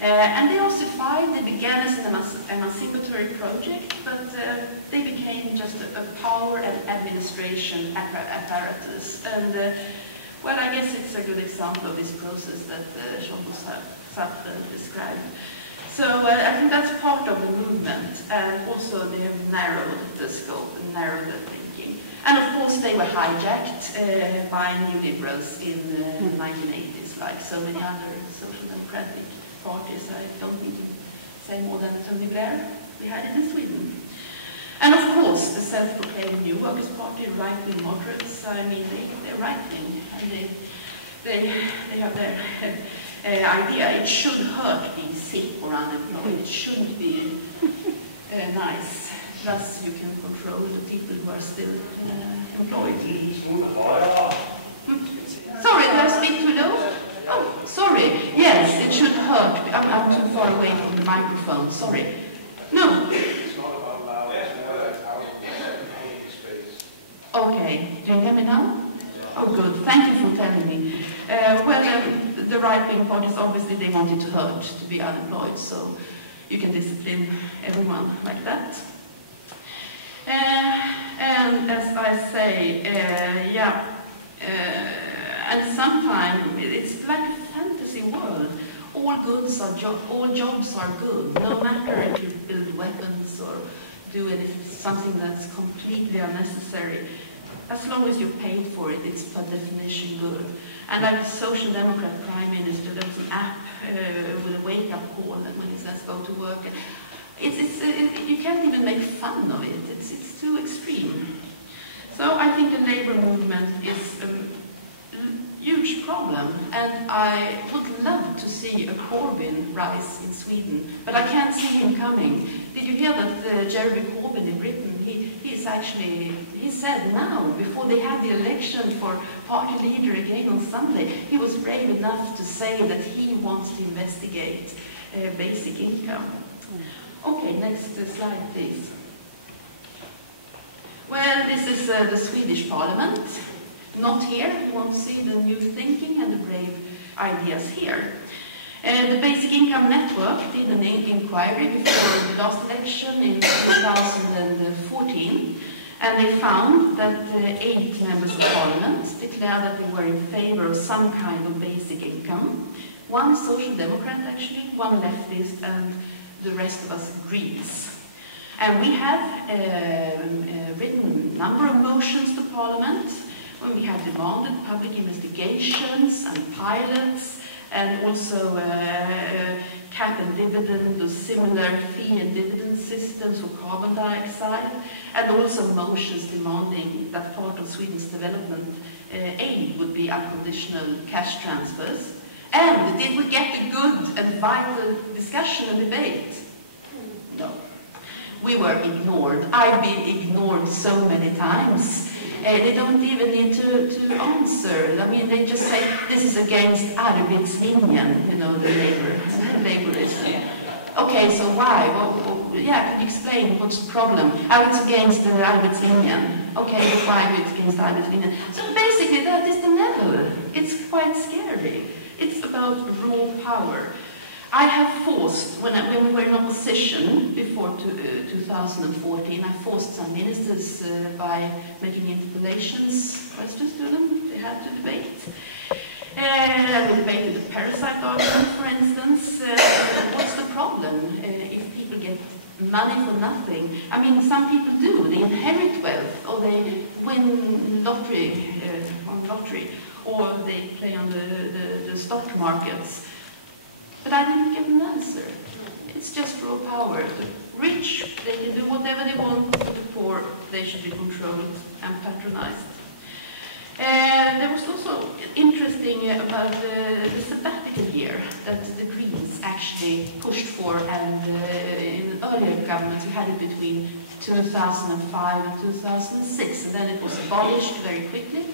And they ossified, they began as an emancipatory project, but they became just a power and administration apparatus. And well, I guess it's a good example of this process that Jean-Paul Sartre described. So I think that's part of the movement, and also they have narrowed the scope and narrowed the thinking. And of course they were hijacked by new liberals in the 1980s, like so many other social democratic parties. I don't need to say more than Tony Blair we had it in Sweden. And of course the self-proclaimed New Workers' Party, right-wing moderates, I mean they're right-wing, and they have their idea. It should hurt being sick or unemployed. It shouldn't be nice. Thus you can control the people who are still employed. Sorry, did I speak too low? Oh, sorry. Yes, it should hurt. I'm too far away from the microphone. Sorry. No. Okay. Do you hear me now? Oh, good. Thank you for telling me. Well, the right-wing parties, obviously, they wanted to hurt, to be unemployed, so you can discipline everyone like that. And as I say, and sometimes it's like a fantasy world. All jobs are good, no matter if you build weapons or do something that's completely unnecessary. As long as you're paid for it, it's by definition good. And like the Social Democrat Prime Minister, there's an app with a wake-up call, and when he says go to work, you can't even make fun of it. It's too extreme. So I think the labor movement is a huge problem, and I would love to see a Corbyn rise in Sweden, but I can't see him coming. Did you hear that Jeremy Corbyn in Britain, he said now, before they had the election for party leader again on Sunday, he was brave enough to say that he wants to investigate basic income. Okay, next slide, please. Well, this is the Swedish Parliament. Not here. You want to see the new thinking and the brave ideas here. The Basic Income Network did an inquiry before the last election in 2014, and they found that 8 members of Parliament declared that they were in favor of some kind of basic income. 1 Social Democrat, actually, 1 leftist, and the rest of us Greens. And we have written a number of motions to Parliament when we have demanded public investigations and pilots, and also cap and dividend or similar fee and dividend systems for carbon dioxide, and also motions demanding that part of Sweden's development aid would be unconditional cash transfers. And did we get a good and vital discussion and debate? No. We were ignored. I've been ignored so many times. They don't even need to answer. I mean, they just say, this is against arbetslinjen, you know, the laborists. Okay, so why? Well, yeah, can you explain what's the problem? It's against the arbetslinjen. Okay, why it's against arbetslinjen? So basically, that is the level. It's quite scary. It's about raw power. I have forced, when we were in opposition before 2014, I forced some ministers by making interpellations, questions to them. They had to debate. We debated the parasite argument, for instance. What's the problem if people get money for nothing? I mean, some people do. They inherit wealth, or they win lottery, or they play on the stock markets. But I didn't get an answer. It's just raw power. The rich, they can do whatever they want. The poor, they should be controlled and patronized. There was also interesting about the sabbatical year that the Greens actually pushed for, and in earlier governments we had it between 2005 and 2006, and then it was abolished very quickly.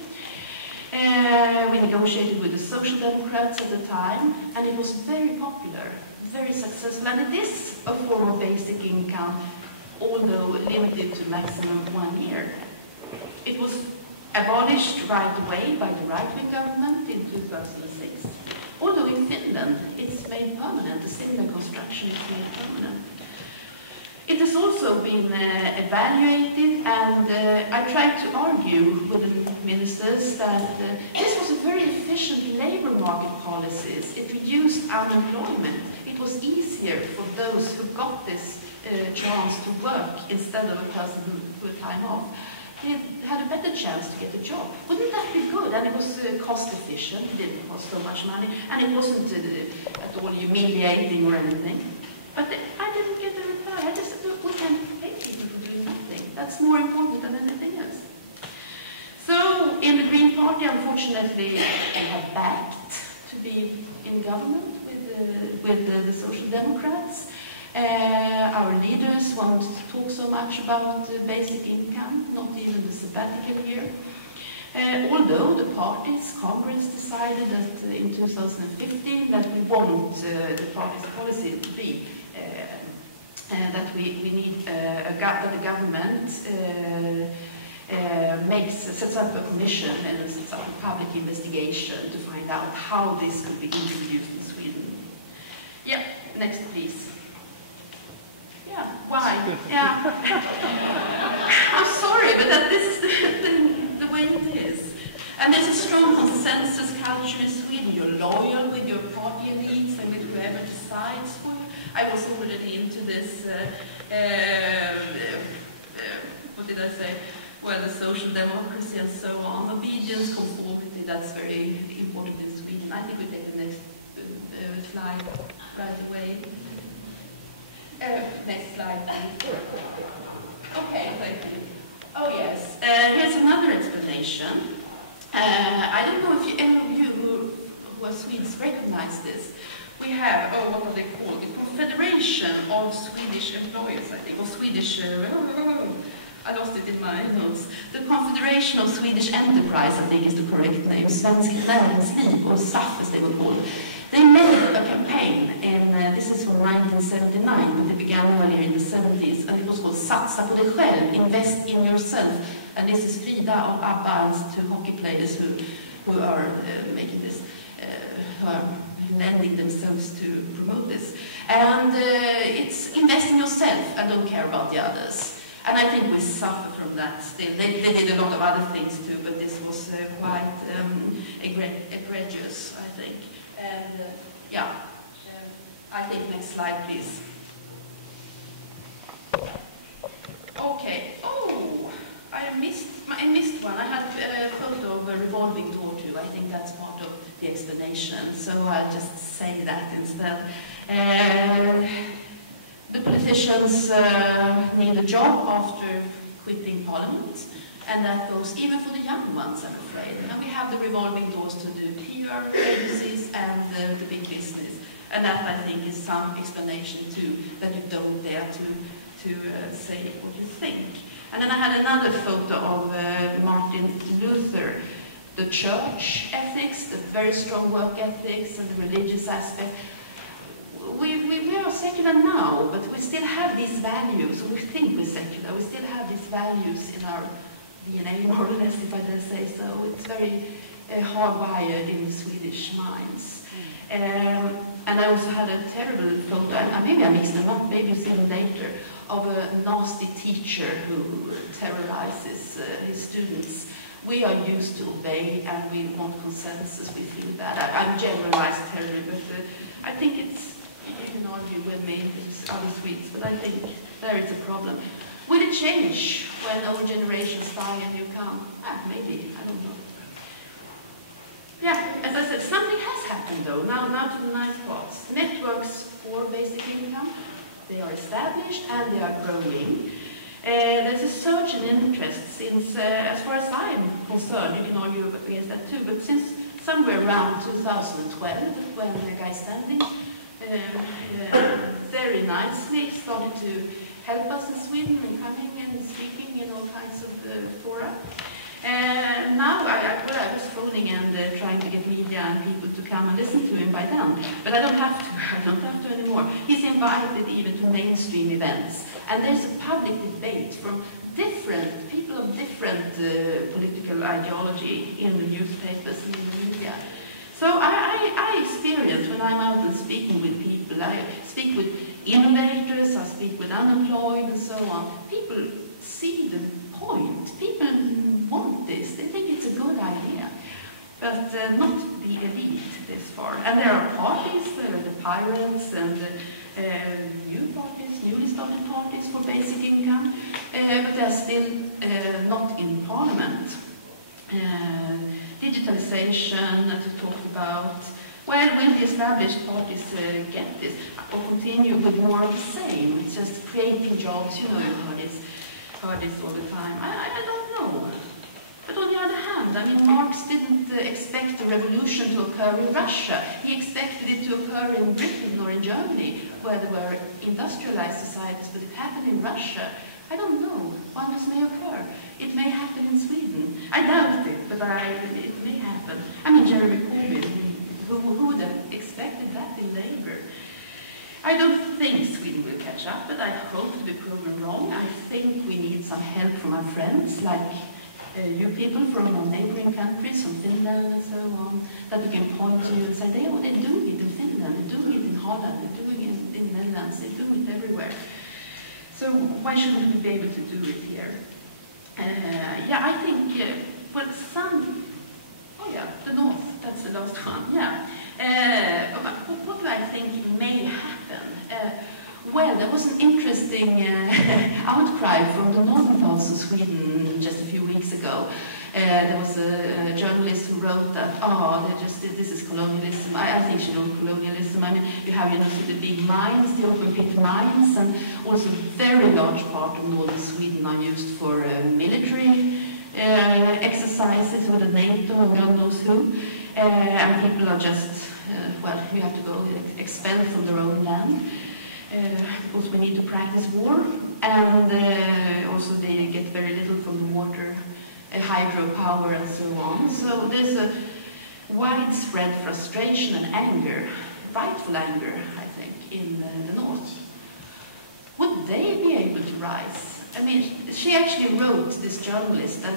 We negotiated with the Social Democrats at the time, and it was very popular, very successful, and it is a form of basic income, although limited to maximum 1 year. It was abolished right away by the right-wing government in 2006. Although in Finland it's made permanent, the similar construction is made permanent. It has also been evaluated, and I tried to argue with the ministers that this was a very efficient labor market policies. It reduced unemployment. It was easier for those who got this chance to work instead of a person who had time off. They had a better chance to get a job. Wouldn't that be good? And it was cost efficient, it didn't cost so much money, and it wasn't at all humiliating or anything. But I didn't get a reply. I just said, we can't pay people for doing nothing. That's more important than anything else. So, in the Green Party, unfortunately, they have backed to be in government with the Social Democrats. Our leaders won't talk so much about basic income, not even the sabbatical year. Although the party's Congress decided that in 2015 that we want the party's policy to be that we need that the government sets up a commission and sets up a public investigation to find out how this could be introduced in Sweden. Yeah, next please. Yeah, why? Yeah. I'm sorry, but this is the way it is. And there's a strong consensus culture in Sweden. You're loyal with your party elites and with whoever decides for you. I was already into this, what did I say? Well, the social democracy and so on. Obedience, conformity, that's very important in Sweden. I think we take the next slide right away. Next slide, please. Okay, thank you. Oh, yes. Here's another explanation. I don't know if any of you who are Swedes recognize this. We have, what are they called? The Confederation of Swedish Employers, I think, or Swedish, I lost it in my notes. The Confederation of Swedish Enterprise, I think is the correct name. Svenskt Näringsliv, or SAF as they were called. They made a campaign, and this is from 1979, but it began earlier in the 70s, and it was called Satsa på dig själv, invest in yourself. And this is Frida och Abba, two hockey players who are making this, who are lending themselves to promote this. And it's invest in yourself and don't care about the others. And I think we suffer from that still. They did a lot of other things too, but this was quite egregious, I think. And yeah, I think next slide, please. Okay. Oh, I missed one. I had a photo of a revolving door too. I think that's part of the explanation. So I'll just say that instead. The politicians need a job after quitting Parliament. And that goes even for the young ones, I'm afraid. And we have the revolving doors to the PR agencies and the big business. And that, I think, is some explanation too, that you don't dare to say what you think. And then I had another photo of Martin Luther, the church ethics, the very strong work ethics, and the religious aspect. We are secular now, but we still have these values. We think we're secular. We still have these values in our DNA, more or less, if I dare say so. It's very hardwired in the Swedish minds. And I also had a terrible photo, and maybe I mixed them up, maybe you'll see them later, of a nasty teacher who terrorizes his students. We are used to obey, and we want consensus, we feel that. I've generalized terribly, but I think it's, you can argue with me, it's other Swedes, but I think there is a problem. Will it change when old generations die and you come? Maybe, I don't know. Yeah, as I said, something has happened though. Now to the nice parts. Networks for basic income, they are established and they are growing. There's a surge in interest since, as far as I'm concerned, you can argue against that too, but since somewhere around 2012, when Gejl Standing very nicely started to help us in Sweden and coming and speaking in all kinds of fora. Now I was phoning and trying to get media and people to come and listen to him by then, but I don't have to anymore. He's invited even to mainstream events, and there's a public debate from different people of different political ideology in the newspapers and in the media. So I experience when I'm out and speaking with people, I speak with innovators, I speak with unemployed and so on. People see the point. People want this. They think it's a good idea. But not the elite this far. And there are parties, there are the Pirates and new parties, newly started parties for basic income, but they're still not in parliament. Digitalization, as we talked about. Well, will the established parties get this? Or continue with more of the same? It's just creating jobs, you know, you've heard this all the time. I don't know. But on the other hand, I mean, Marx didn't expect a revolution to occur in Russia. He expected it to occur in Britain or in Germany, where there were industrialized societies, but it happened in Russia. I don't know. Wonders may occur. It may happen in Sweden. I doubt it, but it may happen. I mean, Jeremy Corbyn, who would have expected that in Labour? I don't think Sweden will catch up, but I hope to be proven wrong. I think we need some help from our friends, like you people from our neighbouring countries, from Finland and so on, that we can point to and say, they're doing it in Finland, they're doing it in Holland, they're doing it in the Netherlands, they're doing it everywhere. So why shouldn't we be able to do it here? Yeah, I think, well, the North, that's the last one, yeah. What do I think may happen? Well, there was an interesting outcry from the northern parts of Sweden just a few weeks ago. There was a journalist who wrote that, this is colonialism. I think she knows colonialism. I mean, you have, the big mines, the open pit mines, and also a very large part of northern Sweden are used for military exercises with the NATO and God knows who. And people are just, you have to go expelled from their own land. Because we need to practice war, and also they get very little from the water, hydropower and so on. So there's a widespread frustration and anger, rightful anger, I think, in the north. Would they be able to rise? I mean, she actually wrote, this journalist, that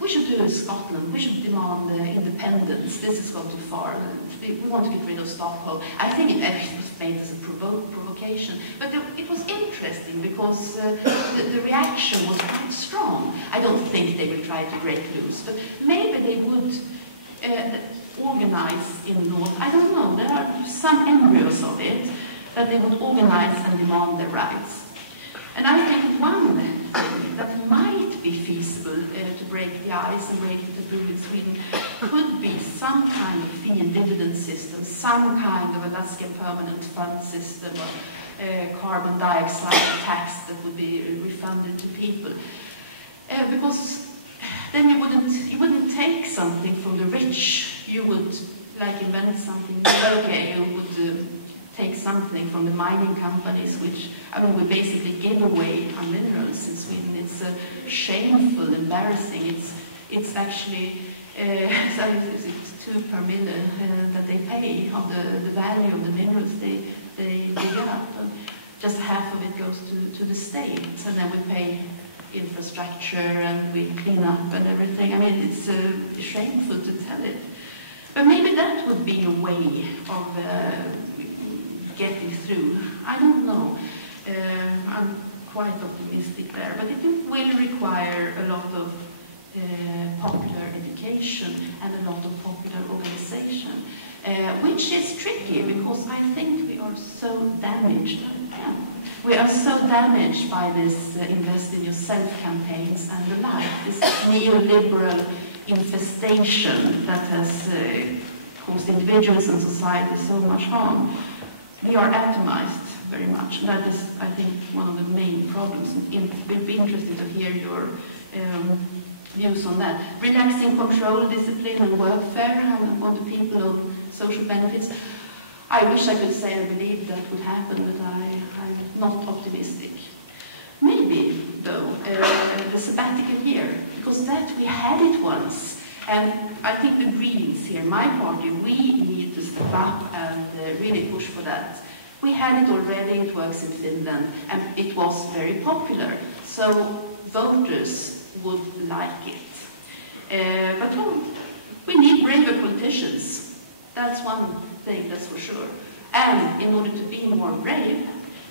we should do Scotland, we should demand independence, this has gone too far, we want to get rid of Stockholm. I think it actually was made as a provocation, but it was interesting because the reaction was quite strong. I don't think they will try to break loose, but maybe they would organize in the north. I don't know, there are some embryos of it, that they would organize and demand their rights. And I think one thing that might be feasible to break the ice and break the through in Sweden could be some kind of fee and dividend system, some kind of Alaskan permanent fund system, or carbon dioxide tax that would be refunded to people. Because then you wouldn't take something from the rich. You would, like, invent something. Okay, you would take something from the mining companies, which, I mean, we basically give away our minerals in Sweden. It's shameful, embarrassing. It's actually it's 2 per million that they pay of the value of the minerals they dig up. And just half of it goes to the state, and then we pay infrastructure and we clean up and everything. I mean, it's shameful to tell it. But maybe that would be a way of getting through. I don't know. I'm quite optimistic there, but it will require a lot of popular education and a lot of popular organization, which is tricky because I think we are so damaged. We are so damaged by this invest in yourself campaigns and the like, this neoliberal infestation that has caused individuals and society so much harm. We are atomized very much, and that is, I think, one of the main problems. It would be interesting to hear your views on that. Relaxing control, discipline, and workfare on the people of social benefits. I wish I could say I believe that would happen, but I'm not optimistic. Maybe, though, the sabbatical year, because that we had it once. And I think the Greens here, my party, we need to step up and really push for that. We had it already, it works in Finland, and it was very popular. So voters would like it. But we need braver politicians. That's one thing, that's for sure. And in order to be more brave,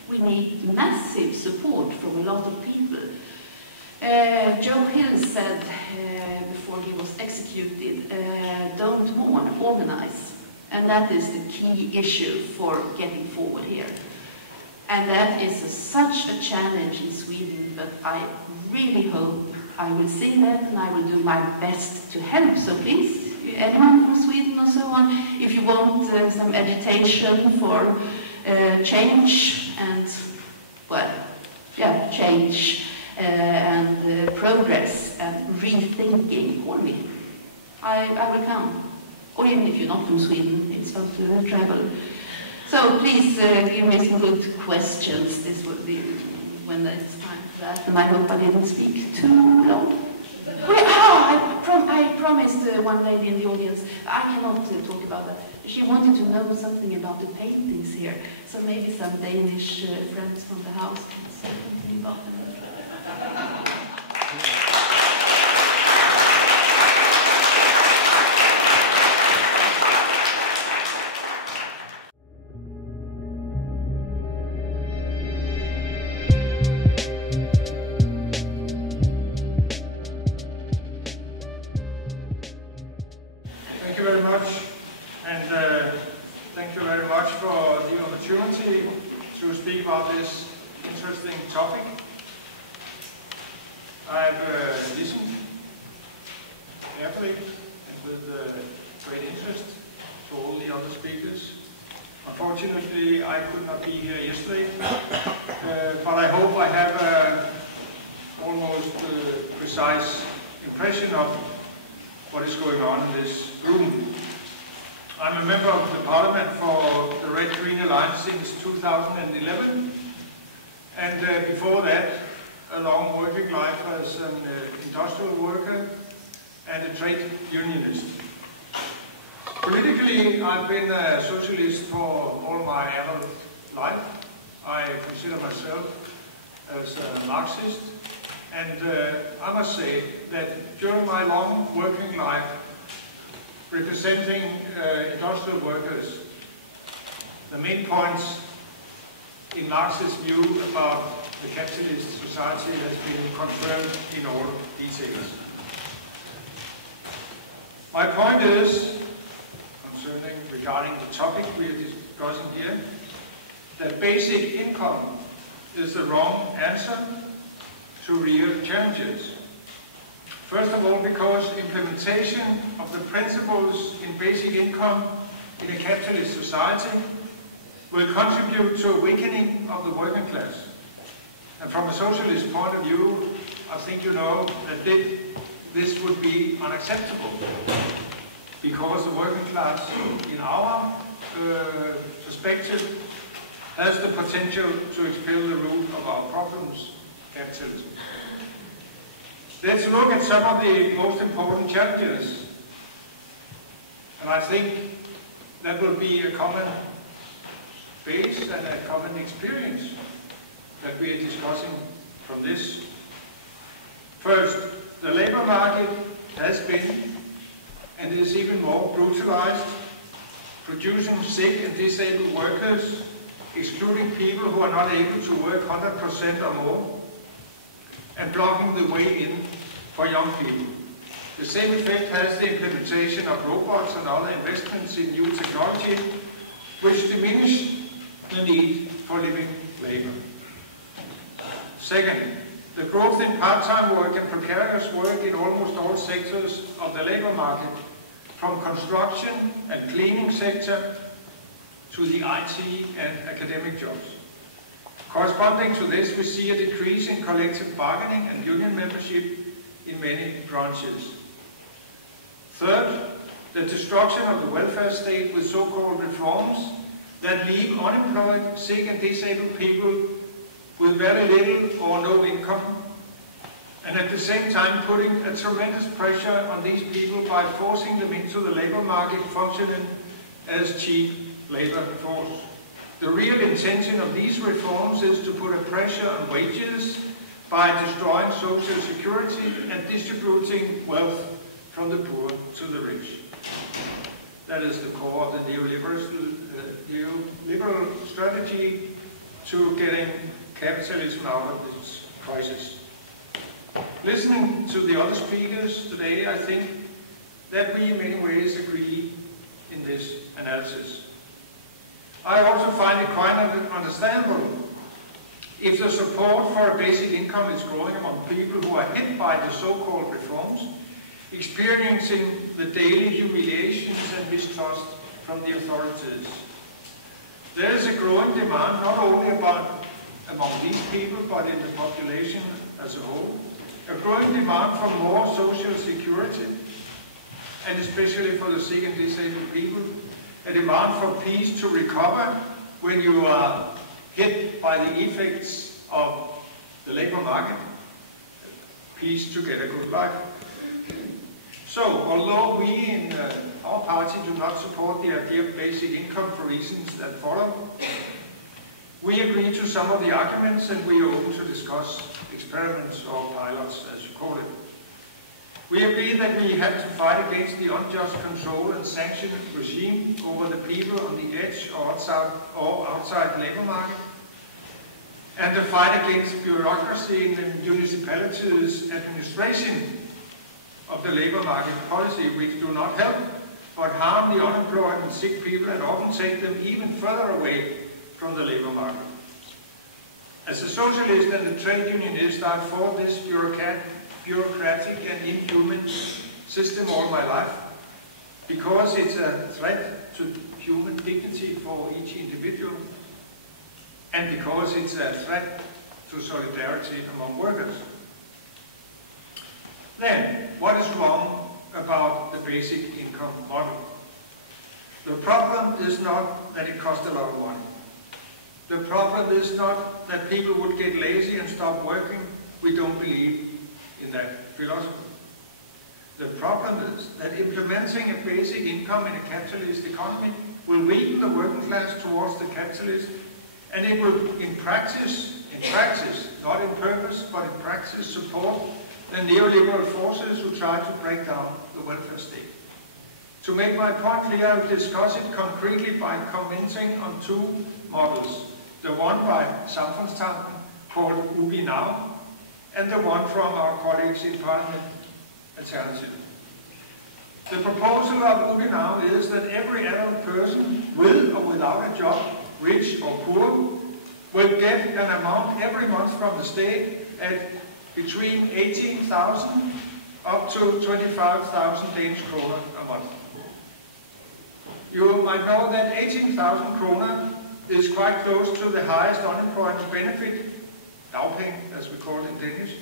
we need massive support from a lot of people. Joe Hill said before he was executed, don't mourn, organize. And that is the key issue for getting forward here. And that is such a challenge in Sweden, but I really hope I will see that and I will do my best to help. So please, anyone from Sweden or so on, if you want some agitation for change and, well, yeah, change and progress and rethinking, call me. I will come. Or even if you're not from Sweden, it's fun to travel. So please give me some good questions. This will be when it's time for that. And I hope I didn't speak too long. I promised one lady in the audience, I cannot talk about that. She wanted to know something about the paintings here. So maybe some Danish friends from the house can say something about them. Thank you very much, and thank you very much for the opportunity to speak about this interesting topic. I've listened carefully and with great interest to all the other speakers. Unfortunately, I could not be here yesterday, but I hope I have an almost precise impression of what is going on in this room. I'm a member of the Parliament for the Red Green Alliance since 2011, and before that, a long working life as an industrial worker and a trade unionist. Politically, I've been a socialist for all my adult life. I consider myself as a Marxist, and I must say that during my long working life, representing industrial workers, the main points in Marxist view about the capitalist society has been confirmed in all details. My point is, regarding the topic we are discussing here, that basic income is the wrong answer to real challenges. First of all, because implementation of the principles in basic income in a capitalist society will contribute to a weakening of the working class. And from a socialist point of view, I think you know that this would be unacceptable, because the working class, in our perspective, has the potential to expel the root of our problems, capitalism. Let's look at some of the most important challenges. And I think that will be a common base and a common experience that we are discussing from this. First, the labor market has been and is even more brutalized, producing sick and disabled workers, excluding people who are not able to work 100% or more, and blocking the way in for young people. The same effect has the implementation of robots and other investments in new technology, which diminish the need for living labor. Second, The growth in part-time work and precarious work in almost all sectors of the labor market, from construction and cleaning sector to the IT and academic jobs. Corresponding to this, we see a decrease in collective bargaining and union membership in many branches. Third, the destruction of the welfare state with so-called reforms that leave unemployed, sick and disabled people with very little or no income, and at the same time putting a tremendous pressure on these people by forcing them into the labor market functioning as cheap labor force. The real intention of these reforms is to put a pressure on wages by destroying social security and distributing wealth from the poor to the rich. That is the core of the neoliberal strategy to getting capitalism out of this crisis. Listening to the other speakers today, I think that we in many ways agree in this analysis. I also find it quite understandable if the support for a basic income is growing among people who are hit by the so-called reforms, experiencing the daily humiliations and mistrust from the authorities. There is a growing demand not only among these people but in the population as a whole, a growing demand for more social security, and especially for the sick and disabled people, a demand for peace to recover when you are hit by the effects of the labor market, peace to get a good life. So, although we in our party do not support the idea of basic income for reasons that follow, we agree to some of the arguments and we are open to discuss experiments or pilots, as you call it. We agree that we have to fight against the unjust control and sanction regime over the people on the edge or outside the labor market, and the fight against bureaucracy in the municipalities' administration of the labor market policy, which do not help but harm the unemployed and sick people and often take them even further away from the labor market. As a socialist and a trade unionist, I fought this bureaucratic and inhuman system all my life because it's a threat to human dignity for each individual and because it's a threat to solidarity among workers. Then, what is wrong about the basic income model? The problem is not that it costs a lot of money. The problem is not that people would get lazy and stop working. We don't believe in that philosophy. The problem is that implementing a basic income in a capitalist economy will weaken the working class towards the capitalist, and it will, in practice, not in purpose, but in practice, support the neoliberal forces who try to break down the welfare state. To make my point clear, I will discuss it concretely by commenting on two models. The one by Samfundstanken, called UBI Now, and the one from our colleagues in Parliament, Alternative. The proposal of UBI Now is that every adult person, with or without a job, rich or poor, will get an amount every month from the state at between 18,000 up to 25,000 Danish kroner a month. You might know that 18,000 kroner is quite close to the highest unemployment benefit, dagpenge as we call it in Danish,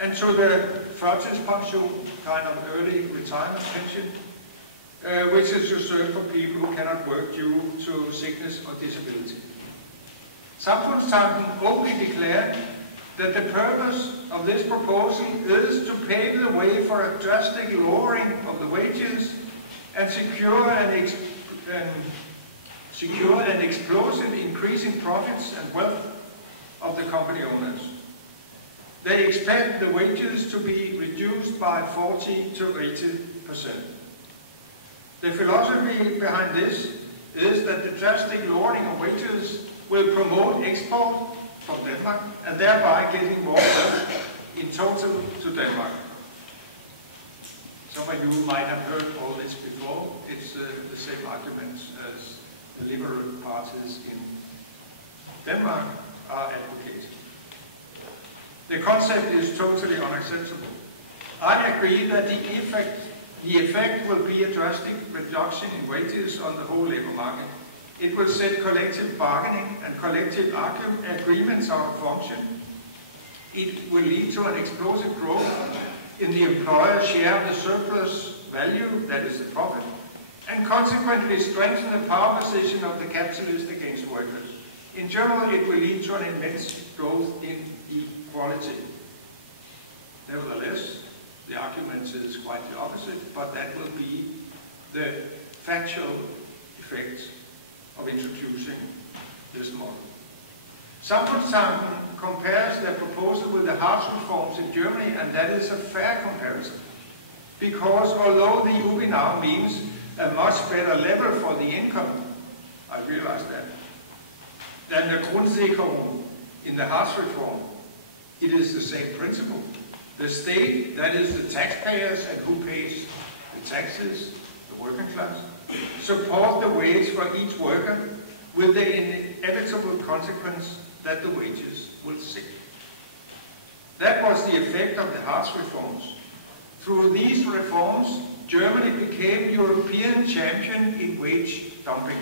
and to the førtidspension, kind of early retirement pension, which is reserved for people who cannot work due to sickness or disability. Samfundstanken openly declared that the purpose of this proposal is to pave the way for a drastic lowering of the wages and secure an explosive increase in profits and wealth of the company owners. They expect the wages to be reduced by 40 to 80%. The philosophy behind this is that the drastic lowering of wages will promote export from Denmark and thereby getting more wealth in total to Denmark. Some of you might have heard all this before. It's the same arguments as the liberal parties in Denmark are advocating. The concept is totally unacceptable. I agree that the effect will be a drastic reduction in wages on the whole labor market. It will set collective bargaining and collective agreements out of function. It will lead to an explosive growth in the employer's share of the surplus value, that is the profit, and consequently strengthen the power position of the capitalist against workers. In general, it will lead to an immense growth in equality. Nevertheless, the argument is quite the opposite, but that will be the factual effect of introducing this model. Samfundstanken compares their proposal with the Hartz reforms in Germany, and that is a fair comparison. Because although the UBI now means a much better level for the income, I realize that, than the Grundsicherung in the Hartz reform, it is the same principle. The state, that is the taxpayers and who pays the taxes, the working class, support the wage for each worker with the inevitable consequence that the wages will sink. That was the effect of the Hartz reforms. Through these reforms, Germany became European champion in wage dumping,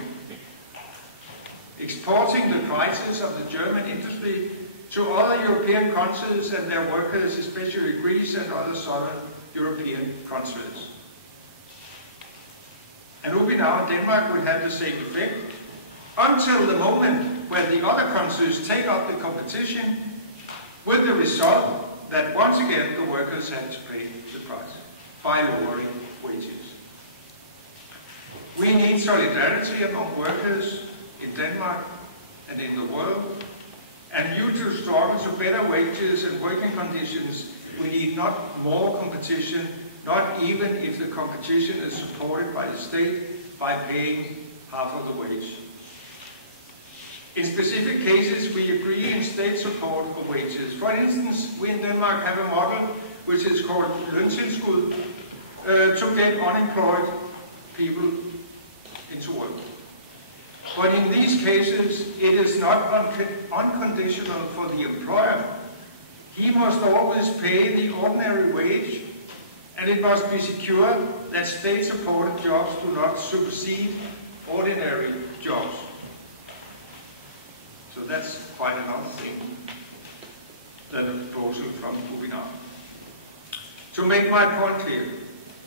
exporting the crisis of the German industry to other European countries and their workers, especially Greece and other southern European countries. And UBI now in Denmark will have the same effect until the moment where the other countries take up the competition, with the result that once again the workers have to pay the price by lowering wages. We need solidarity among workers in Denmark and in the world, and due to struggle to better wages and working conditions, we need not more competition, not even if the competition is supported by the state by paying half of the wage. In specific cases, we agree in state support for wages. For instance, we in Denmark have a model which is called løntilskud to get unemployed people into work. But in these cases, it is not unconditional for the employer. He must always pay the ordinary wage, and it must be secure that state-supported jobs do not supersede ordinary jobs. So that's quite another thing than the proposal from UBI now. To make my point clear,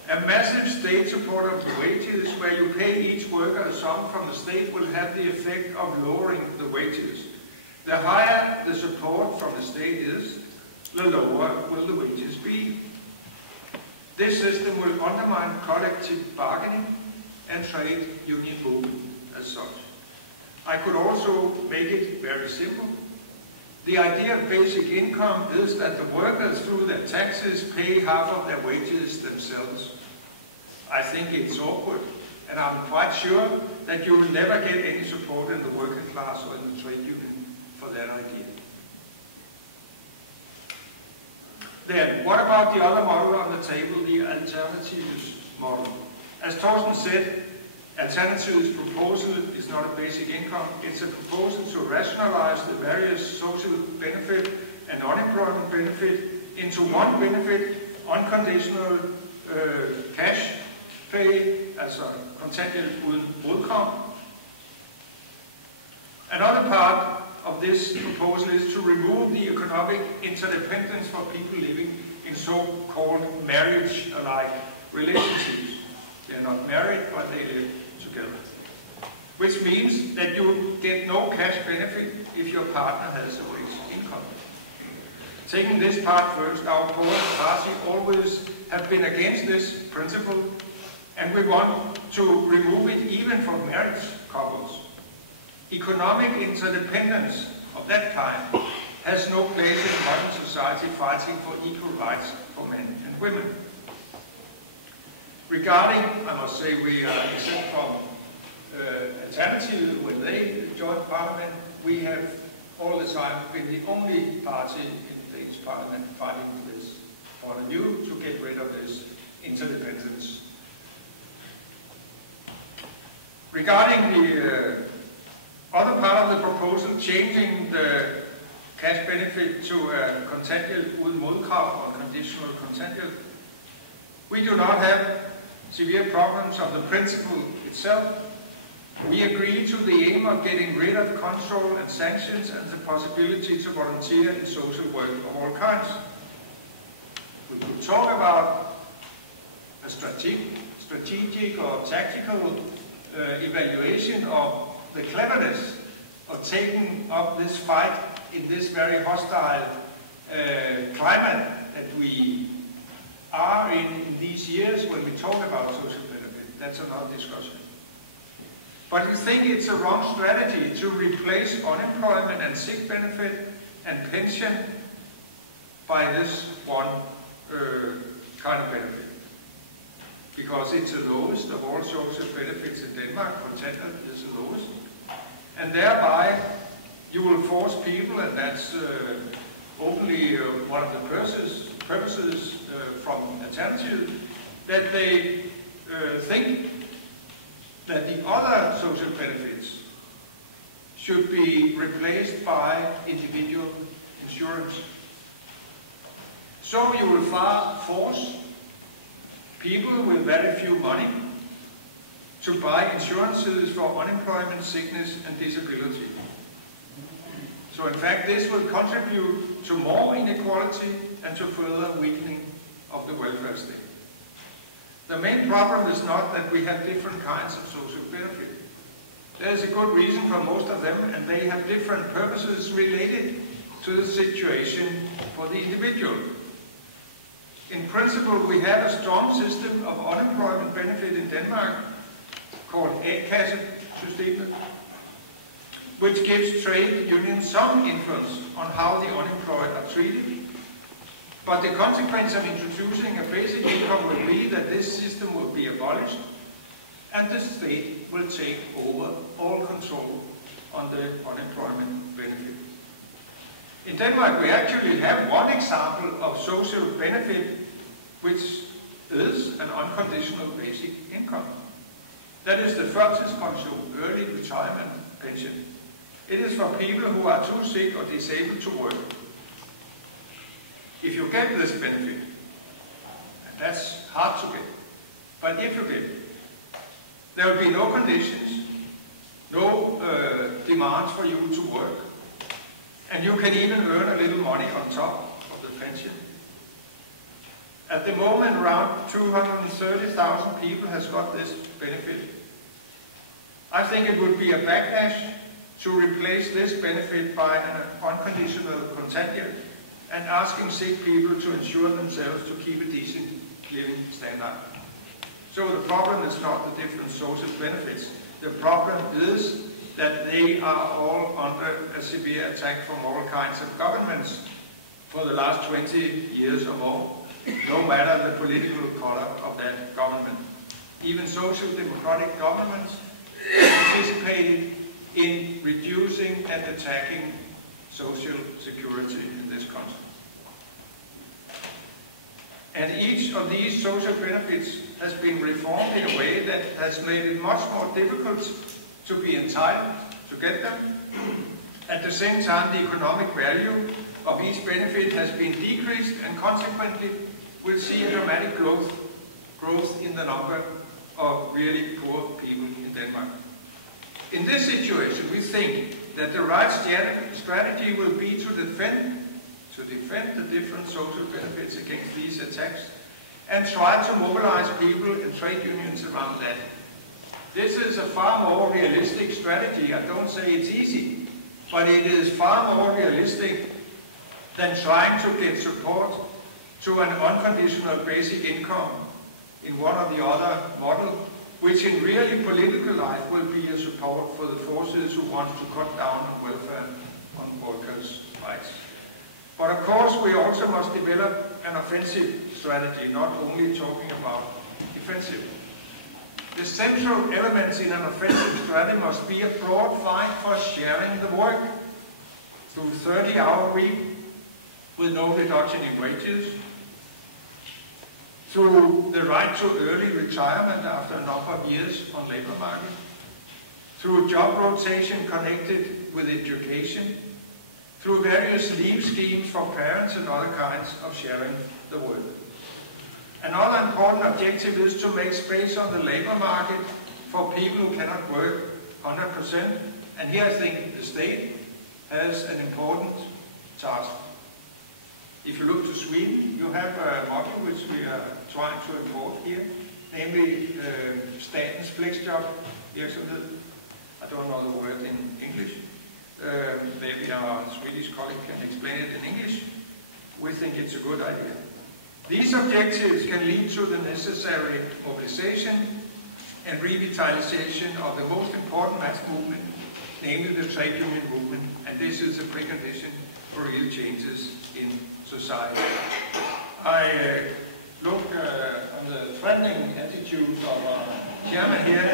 a massive state support of the wages, where you pay each worker a sum from the state, will have the effect of lowering the wages. The higher the support from the state is, the lower will the wages be. This system will undermine collective bargaining and trade union movement as such. I could also make it very simple. The idea of basic income is that the workers, through their taxes, pay half of their wages themselves. I think it's awkward, and I'm quite sure that you will never get any support in the working class or in the trade union for that idea. Then, what about the other model on the table, the alternatives model? As Thorsten said, Alternative's proposal is not a basic income. It's a proposal to rationalize the various social benefit and unemployment benefit into one benefit, unconditional cash pay, altså kontanthjælp uden modkrav. Another part of this proposal is to remove the economic interdependence for people living in so-called marriage-alike relationships. They're not married, but they live together. Which means that you get no cash benefit if your partner has a wage income. Taking this part first, our party always have been against this principle, and we want to remove it even for marriage couples. Economic interdependence of that kind has no place in modern society fighting for equal rights for men and women. Regarding, I must say, we are, except from Alternative, when they joined Parliament, we have all the time been the only party in the Danish Parliament fighting for this point of view to get rid of this interdependence. Regarding the other part of the proposal, changing the cash benefit to a kontanthjælp uden modkrav or conditional kontanthjælp. We do not have severe problems of the principle itself. We agree to the aim of getting rid of control and sanctions and the possibility to volunteer in social work of all kinds. We could talk about a strategic or tactical evaluation of the cleverness of taking up this fight in this very hostile climate that we are in these years when we talk about social benefit. That's another discussion. But we think it's a wrong strategy to replace unemployment and sick benefit and pension by this one kind of benefit. Because it's the lowest of all social benefits in Denmark, kontanthjælp is the lowest. And thereby you will force people, and that's openly one of the purposes from Alternative, that they think that the other social benefits should be replaced by individual insurance. So you will force people with very few money to buy insurances for unemployment, sickness and disability. So in fact this will contribute to more inequality and to further weakening of the welfare state. The main problem is not that we have different kinds of social benefit. There is a good reason for most of them, and they have different purposes related to the situation for the individual. In principle, we have a strong system of unemployment benefit in Denmark called A-kasse-systemet, which gives trade unions some influence on how the unemployed are treated. But the consequence of introducing a basic income will be that this system will be abolished and the state will take over all control on the unemployment benefit. In Denmark, we actually have one example of social benefit, which is an unconditional basic income. That is the førtidspension, early retirement pension. It is for people who are too sick or disabled to work. If you get this benefit, and that's hard to get, but if you get it, there will be no conditions, no demands for you to work, and you can even earn a little money on top of the pension. At the moment, around 230,000 people has got this benefit. I think it would be a backlash to replace this benefit by an unconditional kontanthjælp and asking sick people to insure themselves to keep a decent living standard. So the problem is not the different social benefits. The problem is that they are all under a severe attack from all kinds of governments for the last 20 years or more, no matter the political color of that government. Even social democratic governments participated in reducing and attacking social security in this country. And each of these social benefits has been reformed in a way that has made it much more difficult to be entitled to get them. At the same time, the economic value of each benefit has been decreased, and consequently we'll see a dramatic growth in the number of really poor people in Denmark. In this situation, we think that the right strategy will be to defend the different social benefits against these attacks and try to mobilize people and trade unions around that. This is a far more realistic strategy. I don't say it's easy, but it is far more realistic than trying to get support to an unconditional basic income in one or the other model, which in really political life will be a support for the forces who want to cut down on welfare on workers' rights. But of course, we also must develop an offensive strategy, not only talking about defensive. The central elements in an offensive strategy must be a broad fight for sharing the work through 30-hour week with no reduction in wages, through the right to early retirement after a number of years on labor market, through job rotation connected with education, through various leave schemes for parents and other kinds of sharing the work. Another important objective is to make space on the labor market for people who cannot work 100%, and here I think the state has an important task. If you look to Sweden, you have a model which we are trying to import here, namely statens flexjob virksomhed. I don't know the word in English. Maybe our Swedish colleague can explain it in English. We think it's a good idea. These objectives can lead to the necessary mobilization and revitalization of the most important mass movement, namely the trade union movement, and this is a precondition for real changes in society. I look on the threatening attitude of our chairman here,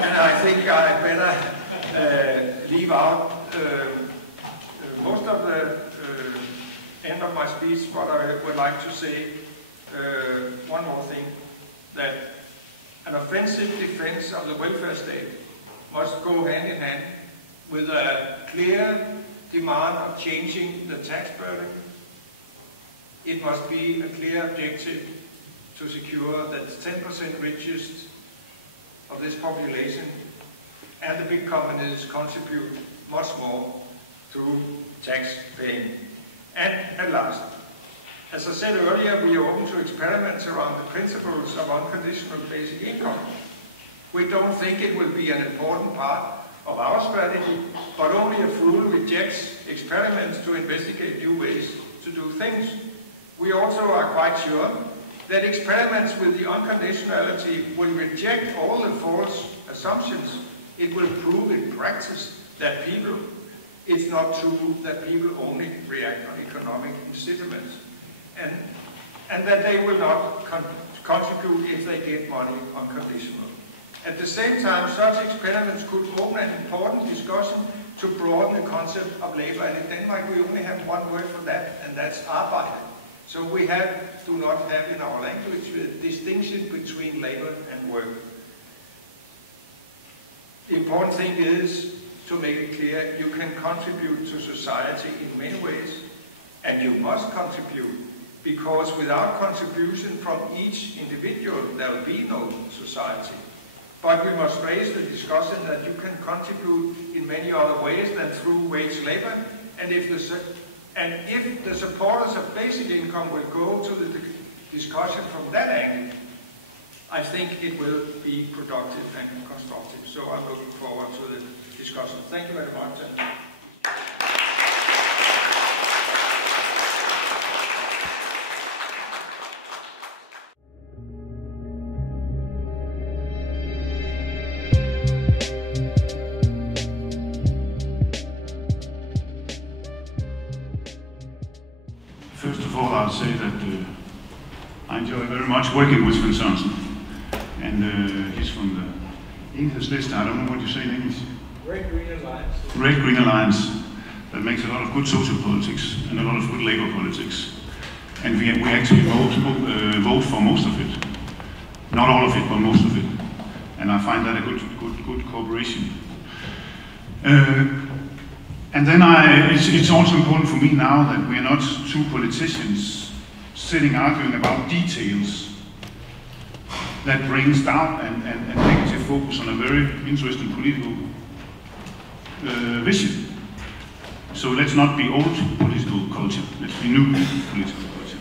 and I think I better leave out most of the end of my speech, but I would like to say one more thing, that an offensive defense of the welfare state must go hand in hand with a clear demand of changing the tax burden. It must be a clear objective to secure that the 10% richest of this population and the big companies contribute much more to tax paying. And at last, as I said earlier, we are open to experiments around the principles of unconditional basic income. We don't think it will be an important part of our strategy, but only a fool rejects experiments to investigate new ways to do things. We also are quite sure that experiments with the unconditionality will reject all the false assumptions. It will prove in practice that it's not true that people only react on economic incentives, and that they will not contribute if they get money unconditional. At the same time, such experiments could open an important discussion to broaden the concept of labor. And in Denmark, we only have one word for that, and that's arbejde. So we do not have in our language the distinction between labor and work. The important thing is to make it clear you can contribute to society in many ways, and you must contribute, because without contribution from each individual, there will be no society. But we must raise the discussion that you can contribute in many other ways than through wage labor, and if the supporters of basic income will go to the discussion from that angle, I think it will be productive and constructive. So I'm looking forward to the discussion. Thank you very much. First of all, I'll say that I enjoy very much working with Sørensen, and he's from the Enhedslisten. I don't know what you say in English. Red Green Alliance. Red Green Alliance that makes a lot of good social politics and a lot of good labor politics, and we actually vote for most of it, not all of it, but most of it, and I find that a good cooperation. And then it's also important for me now that we are not two politicians sitting arguing about details that brings doubt and negative focus on a very interesting political vision. So let's not be old political culture, let's be new political culture.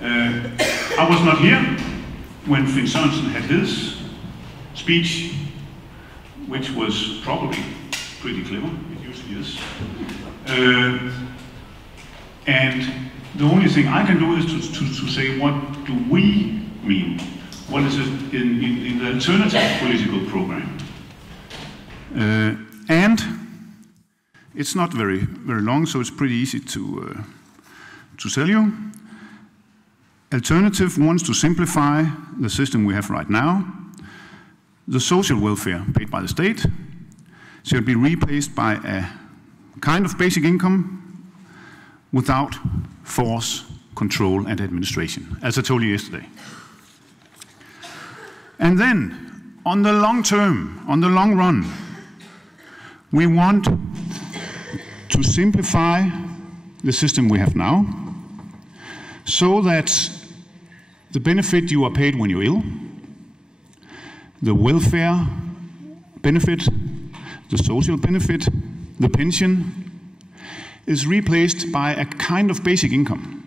I was not here when Sørensen had his speech, which was probably pretty clever. Yes. And the only thing I can do is to say, what do we mean? What is it in the alternative political program? And it's not very long, so it's pretty easy to tell you. Alternative wants to simplify the system we have right now. The social welfare paid by the state shall be replaced by a kind of basic income without force, control, and administration, as I told you yesterday. And then, on the long term, on the long run, we want to simplify the system we have now so that the benefit you are paid when you're ill, the welfare benefit, the social benefit, the pension, is replaced by a kind of basic income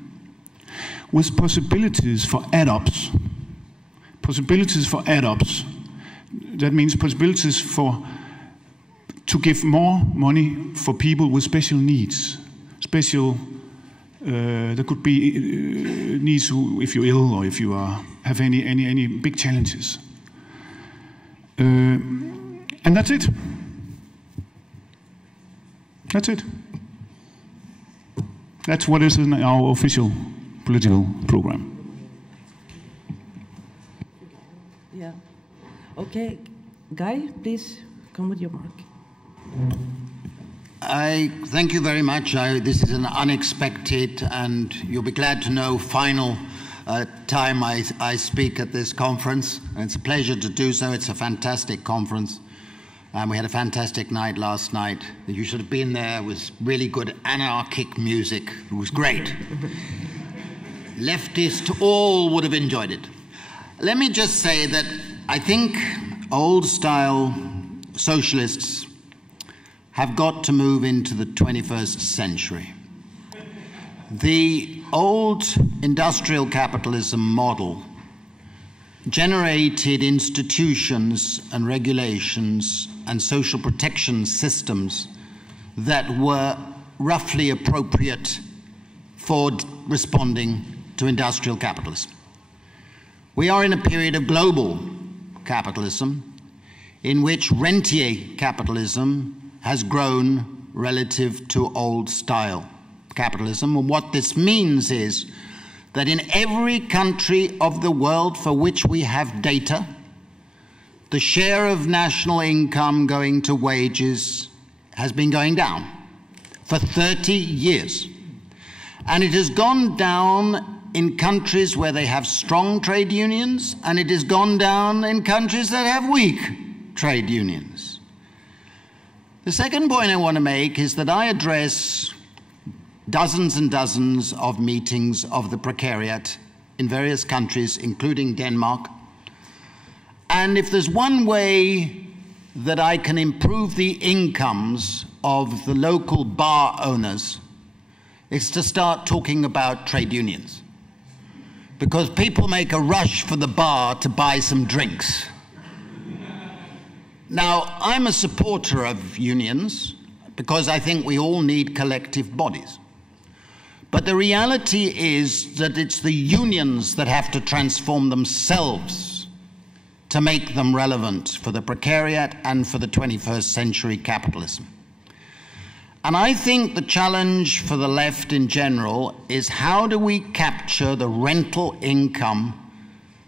with possibilities for add-ups. Possibilities for add-ups. That means possibilities to give more money for people with special needs. There could be needs if you're ill or if you have any big challenges. And that's it. That's it. That's what is in our official political program. Yeah. Okay, Gejl, please come with your mark. I thank you very much. This is an unexpected, and you'll be glad to know, final time I speak at this conference. And it's a pleasure to do so. It's a fantastic conference. We had a fantastic night last night. You should have been there. It was really good anarchic music. It was great. Leftists all would have enjoyed it. Let me just say that I think old-style socialists have got to move into the 21st century. The old industrial capitalism model generated institutions and regulations and social protection systems that were roughly appropriate for responding to industrial capitalism. We are in a period of global capitalism in which rentier capitalism has grown relative to old-style capitalism. And what this means is that in every country of the world for which we have data, the share of national income going to wages has been going down for 30 years. And it has gone down in countries where they have strong trade unions, and it has gone down in countries that have weak trade unions. The second point I want to make is that I address dozens and dozens of meetings of the precariat in various countries, including Denmark. And if there's one way that I can improve the incomes of the local bar owners, it's to start talking about trade unions. Because people make a rush for the bar to buy some drinks. Now, I'm a supporter of unions because I think we all need collective bodies. But the reality is that it's the unions that have to transform themselves to make them relevant for the precariat and for the 21st century capitalism. And I think the challenge for the left in general is how do we capture the rental income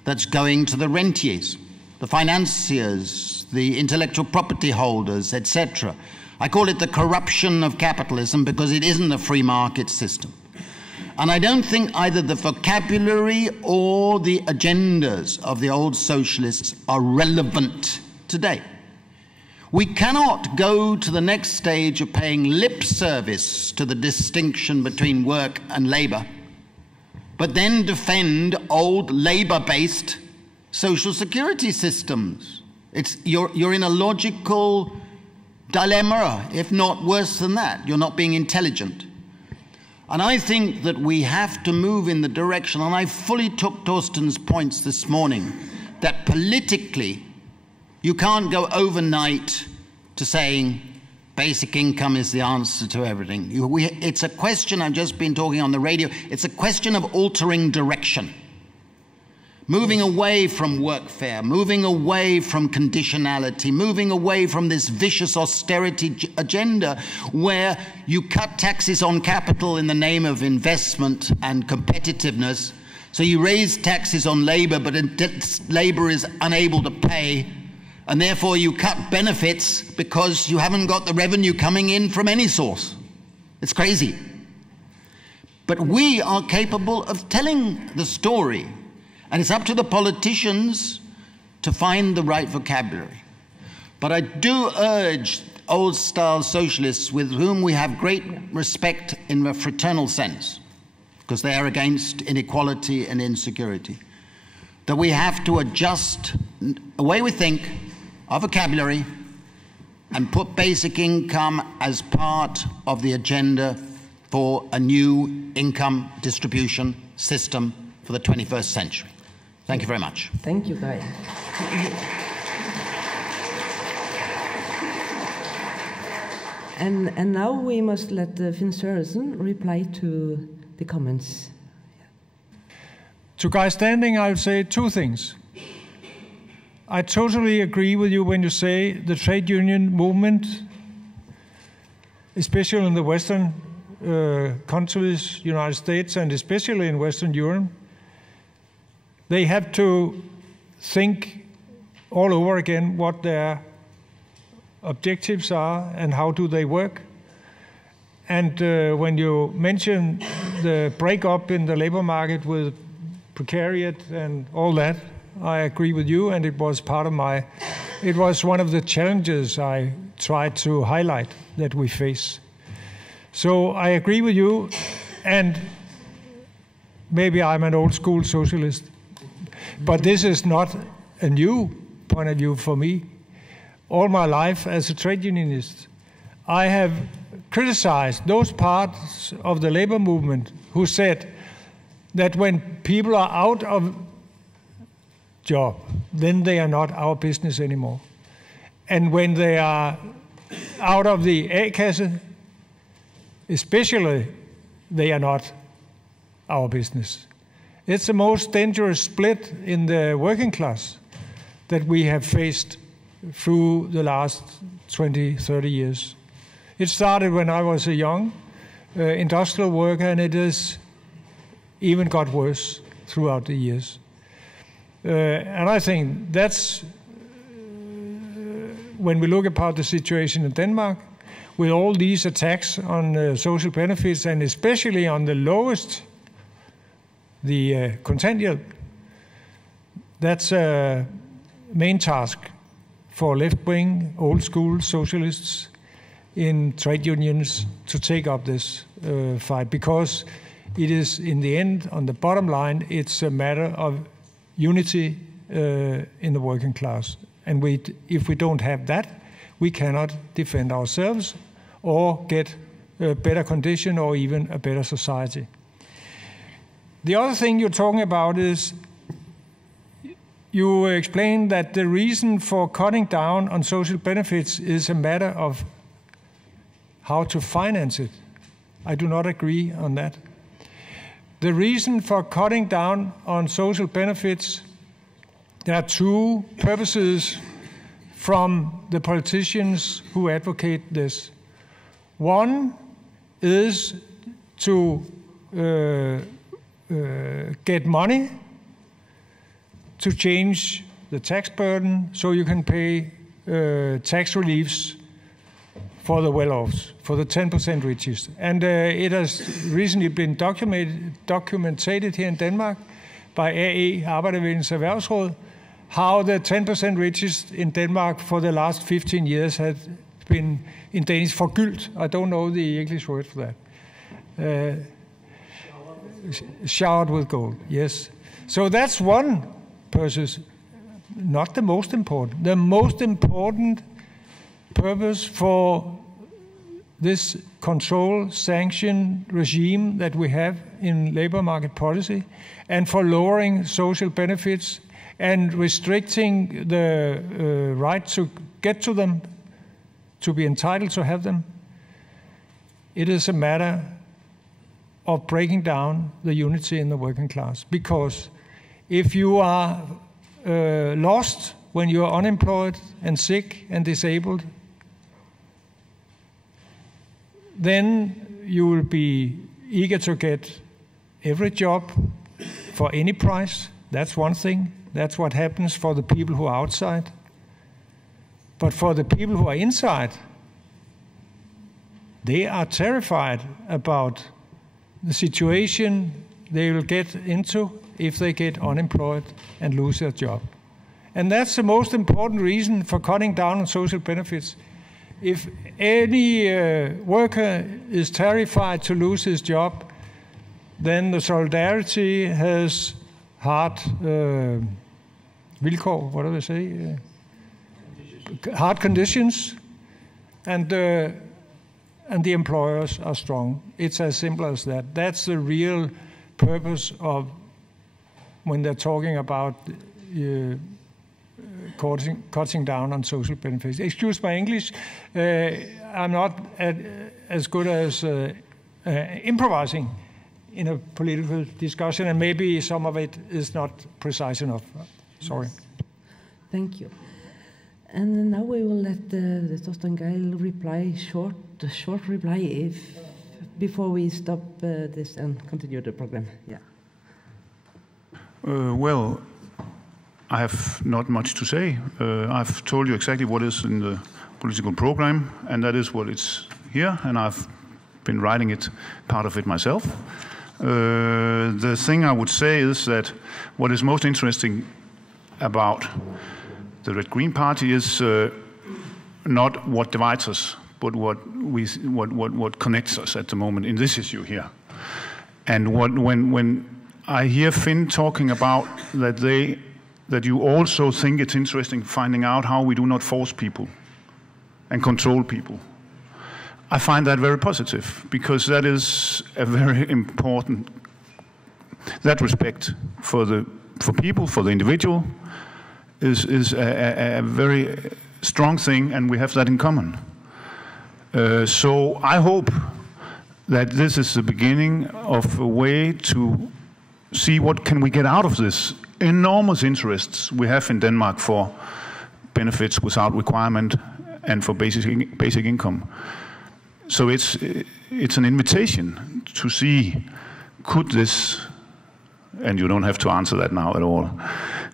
that's going to the rentiers, the financiers, the intellectual property holders, etc. I call it the corruption of capitalism because it isn't a free market system. And I don't think either the vocabulary or the agendas of the old socialists are relevant today. We cannot go to the next stage of paying lip service to the distinction between work and labor, but then defend old labor-based social security systems. You're in a logical dilemma, if not worse than that. You're not being intelligent. And I think that we have to move in the direction, and I fully took Thorsten's points this morning, that politically you can't go overnight to saying basic income is the answer to everything. It's a question, I've just been talking on the radio, it's a question of altering direction. Moving away from workfare, moving away from conditionality, moving away from this vicious austerity agenda where you cut taxes on capital in the name of investment and competitiveness. So you raise taxes on labor, but labor is unable to pay, and therefore you cut benefits because you haven't got the revenue coming in from any source. It's crazy. But we are capable of telling the story. And it's up to the politicians to find the right vocabulary. But I do urge old-style socialists with whom we have great respect in a fraternal sense, because they are against inequality and insecurity, that we have to adjust the way we think, our vocabulary, and put basic income as part of the agenda for a new income distribution system for the 21st century. Thank you very much. Thank you, Gejl. And now we must let Sørensen reply to the comments. To Gejl's standing, I would say two things. I totally agree with you when you say the trade union movement, especially in the Western countries, United States, and especially in Western Europe, they have to think all over again what their objectives are and how do they work. And when you mention the breakup in the labor market with precariat and all that, I agree with you, and it was one of the challenges I tried to highlight that we face. So I agree with you, and maybe I'm an old school socialist, but this is not a new point of view for me. All my life as a trade unionist, I have criticized those parts of the labor movement who said that when people are out of job, then they are not our business anymore. And when they are out of the A-kasse, especially, they are not our business. It's the most dangerous split in the working class that we have faced through the last 20, 30 years. It started when I was a young industrial worker, and it has even got worse throughout the years. And I think that's when we look upon the situation in Denmark, with all these attacks on social benefits, and especially on the lowest, the kontanthjælp, that's a main task for left-wing, old-school socialists in trade unions to take up this fight, because it is, in the end, on the bottom line, it's a matter of unity in the working class. And if we don't have that, we cannot defend ourselves or get a better condition or even a better society. The other thing you're talking about is you explained that the reason for cutting down on social benefits is a matter of how to finance it. I do not agree on that. The reason for cutting down on social benefits, there are two purposes from the politicians who advocate this. One is to get money to change the tax burden so you can pay tax reliefs for the well-offs, for the 10% richest. And it has recently been documented here in Denmark by AE, Arbejderbevægelsens Erhvervsråd, how the 10% richest in Denmark for the last 15 years had been, in Danish, forgyldt. I don't know the English word for that. Showered with gold, yes. So that's one purpose, not the most important. The most important purpose for this control sanction regime that we have in labor market policy, and for lowering social benefits and restricting the right to get to them, to be entitled to have them, it is a matter of breaking down the unity in the working class. Because if you are lost when you are unemployed and sick and disabled, then you will be eager to get every job for any price. That's one thing. That's what happens for the people who are outside. But for the people who are inside, they are terrified about the situation they will get into if they get unemployed and lose their job. And that's the most important reason for cutting down on social benefits. If any worker is terrified to lose his job, then the solidarity has hard vilkår, what do they say? Hard conditions, and the employers are strong. It's as simple as that. That's the real purpose of when they're talking about cutting down on social benefits. Excuse my English. I'm not as good as improvising in a political discussion, and maybe some of it is not precise enough. Sorry. Thank you. And now we will let the Thorsten Gejl reply, short reply, before we stop this and continue the program. Yeah. Well, I have not much to say. I've told you exactly what is in the political program, and that is what it's here, and I've been writing it, part of it myself. The thing I would say is that what is most interesting about the Red-Green Party is not what divides us, but what connects us at the moment in this issue here. And when I hear Finn talking about that you also think it's interesting finding out how we do not force people and control people, I find that very positive, because that is a very important, that respect for people, for the individual, is a very strong thing, and we have that in common. So I hope that this is the beginning of a way to see what can we get out of this enormous interests we have in Denmark for benefits without requirement and for basic income. So it's an invitation to see, could this, and you don't have to answer that now at all,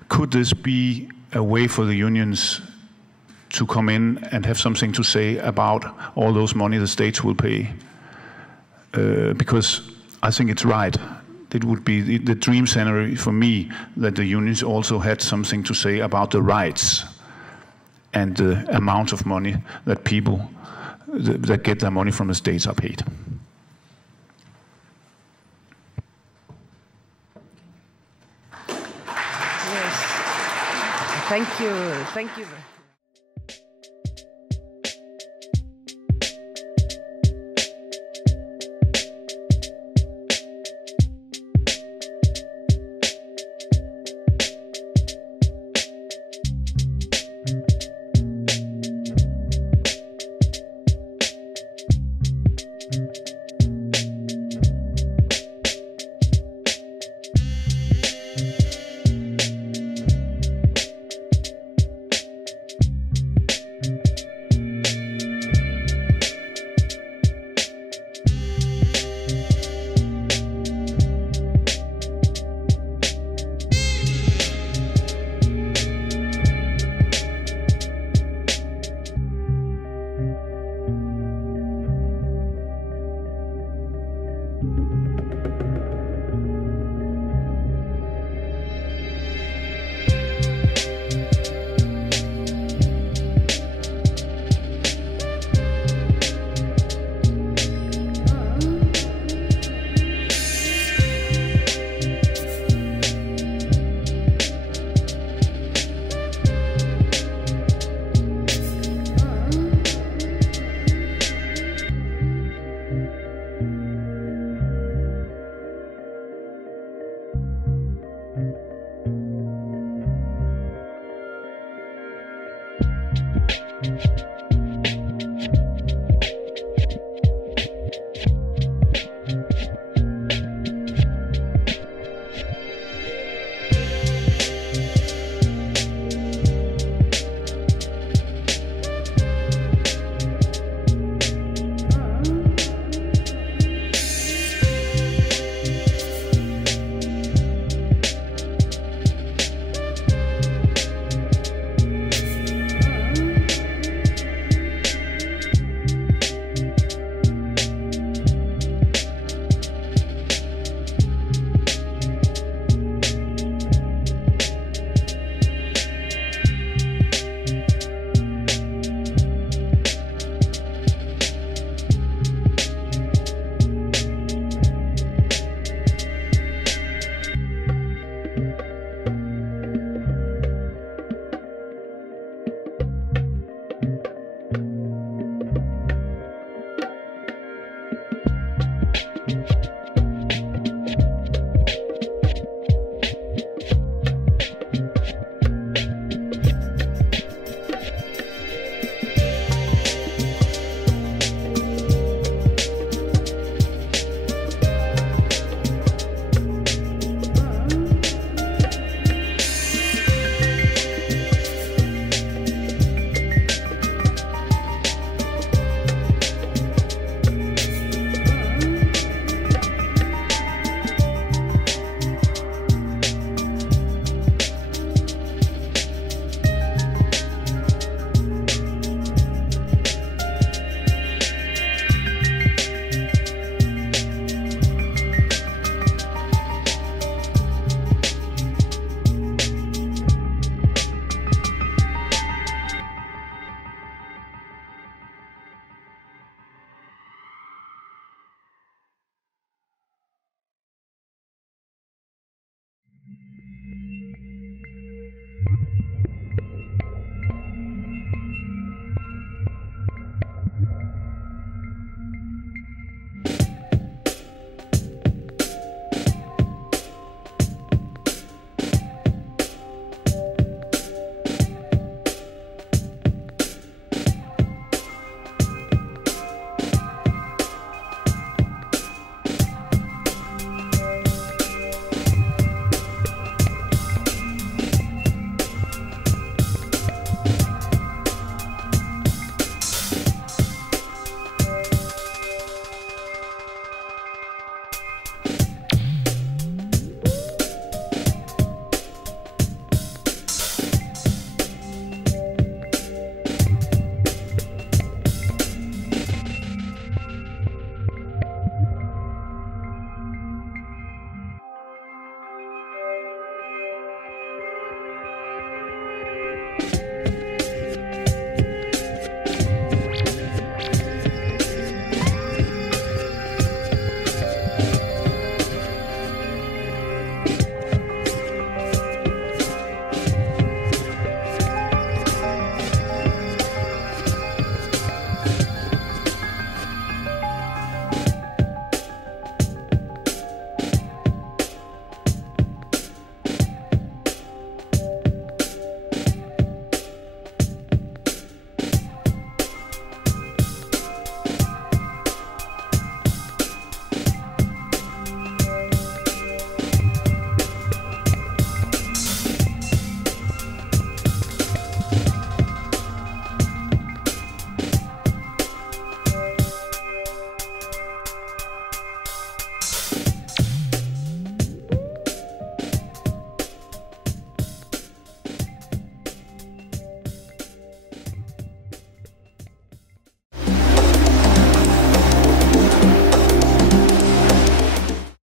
could this be a way for the unions to come in and have something to say about all those money the states will pay? Because I think it's right. It would be the dream scenario for me that the unions also had something to say about the rights and the amount of money that people that get their money from the states are paid. Yes. Thank you. Thank you.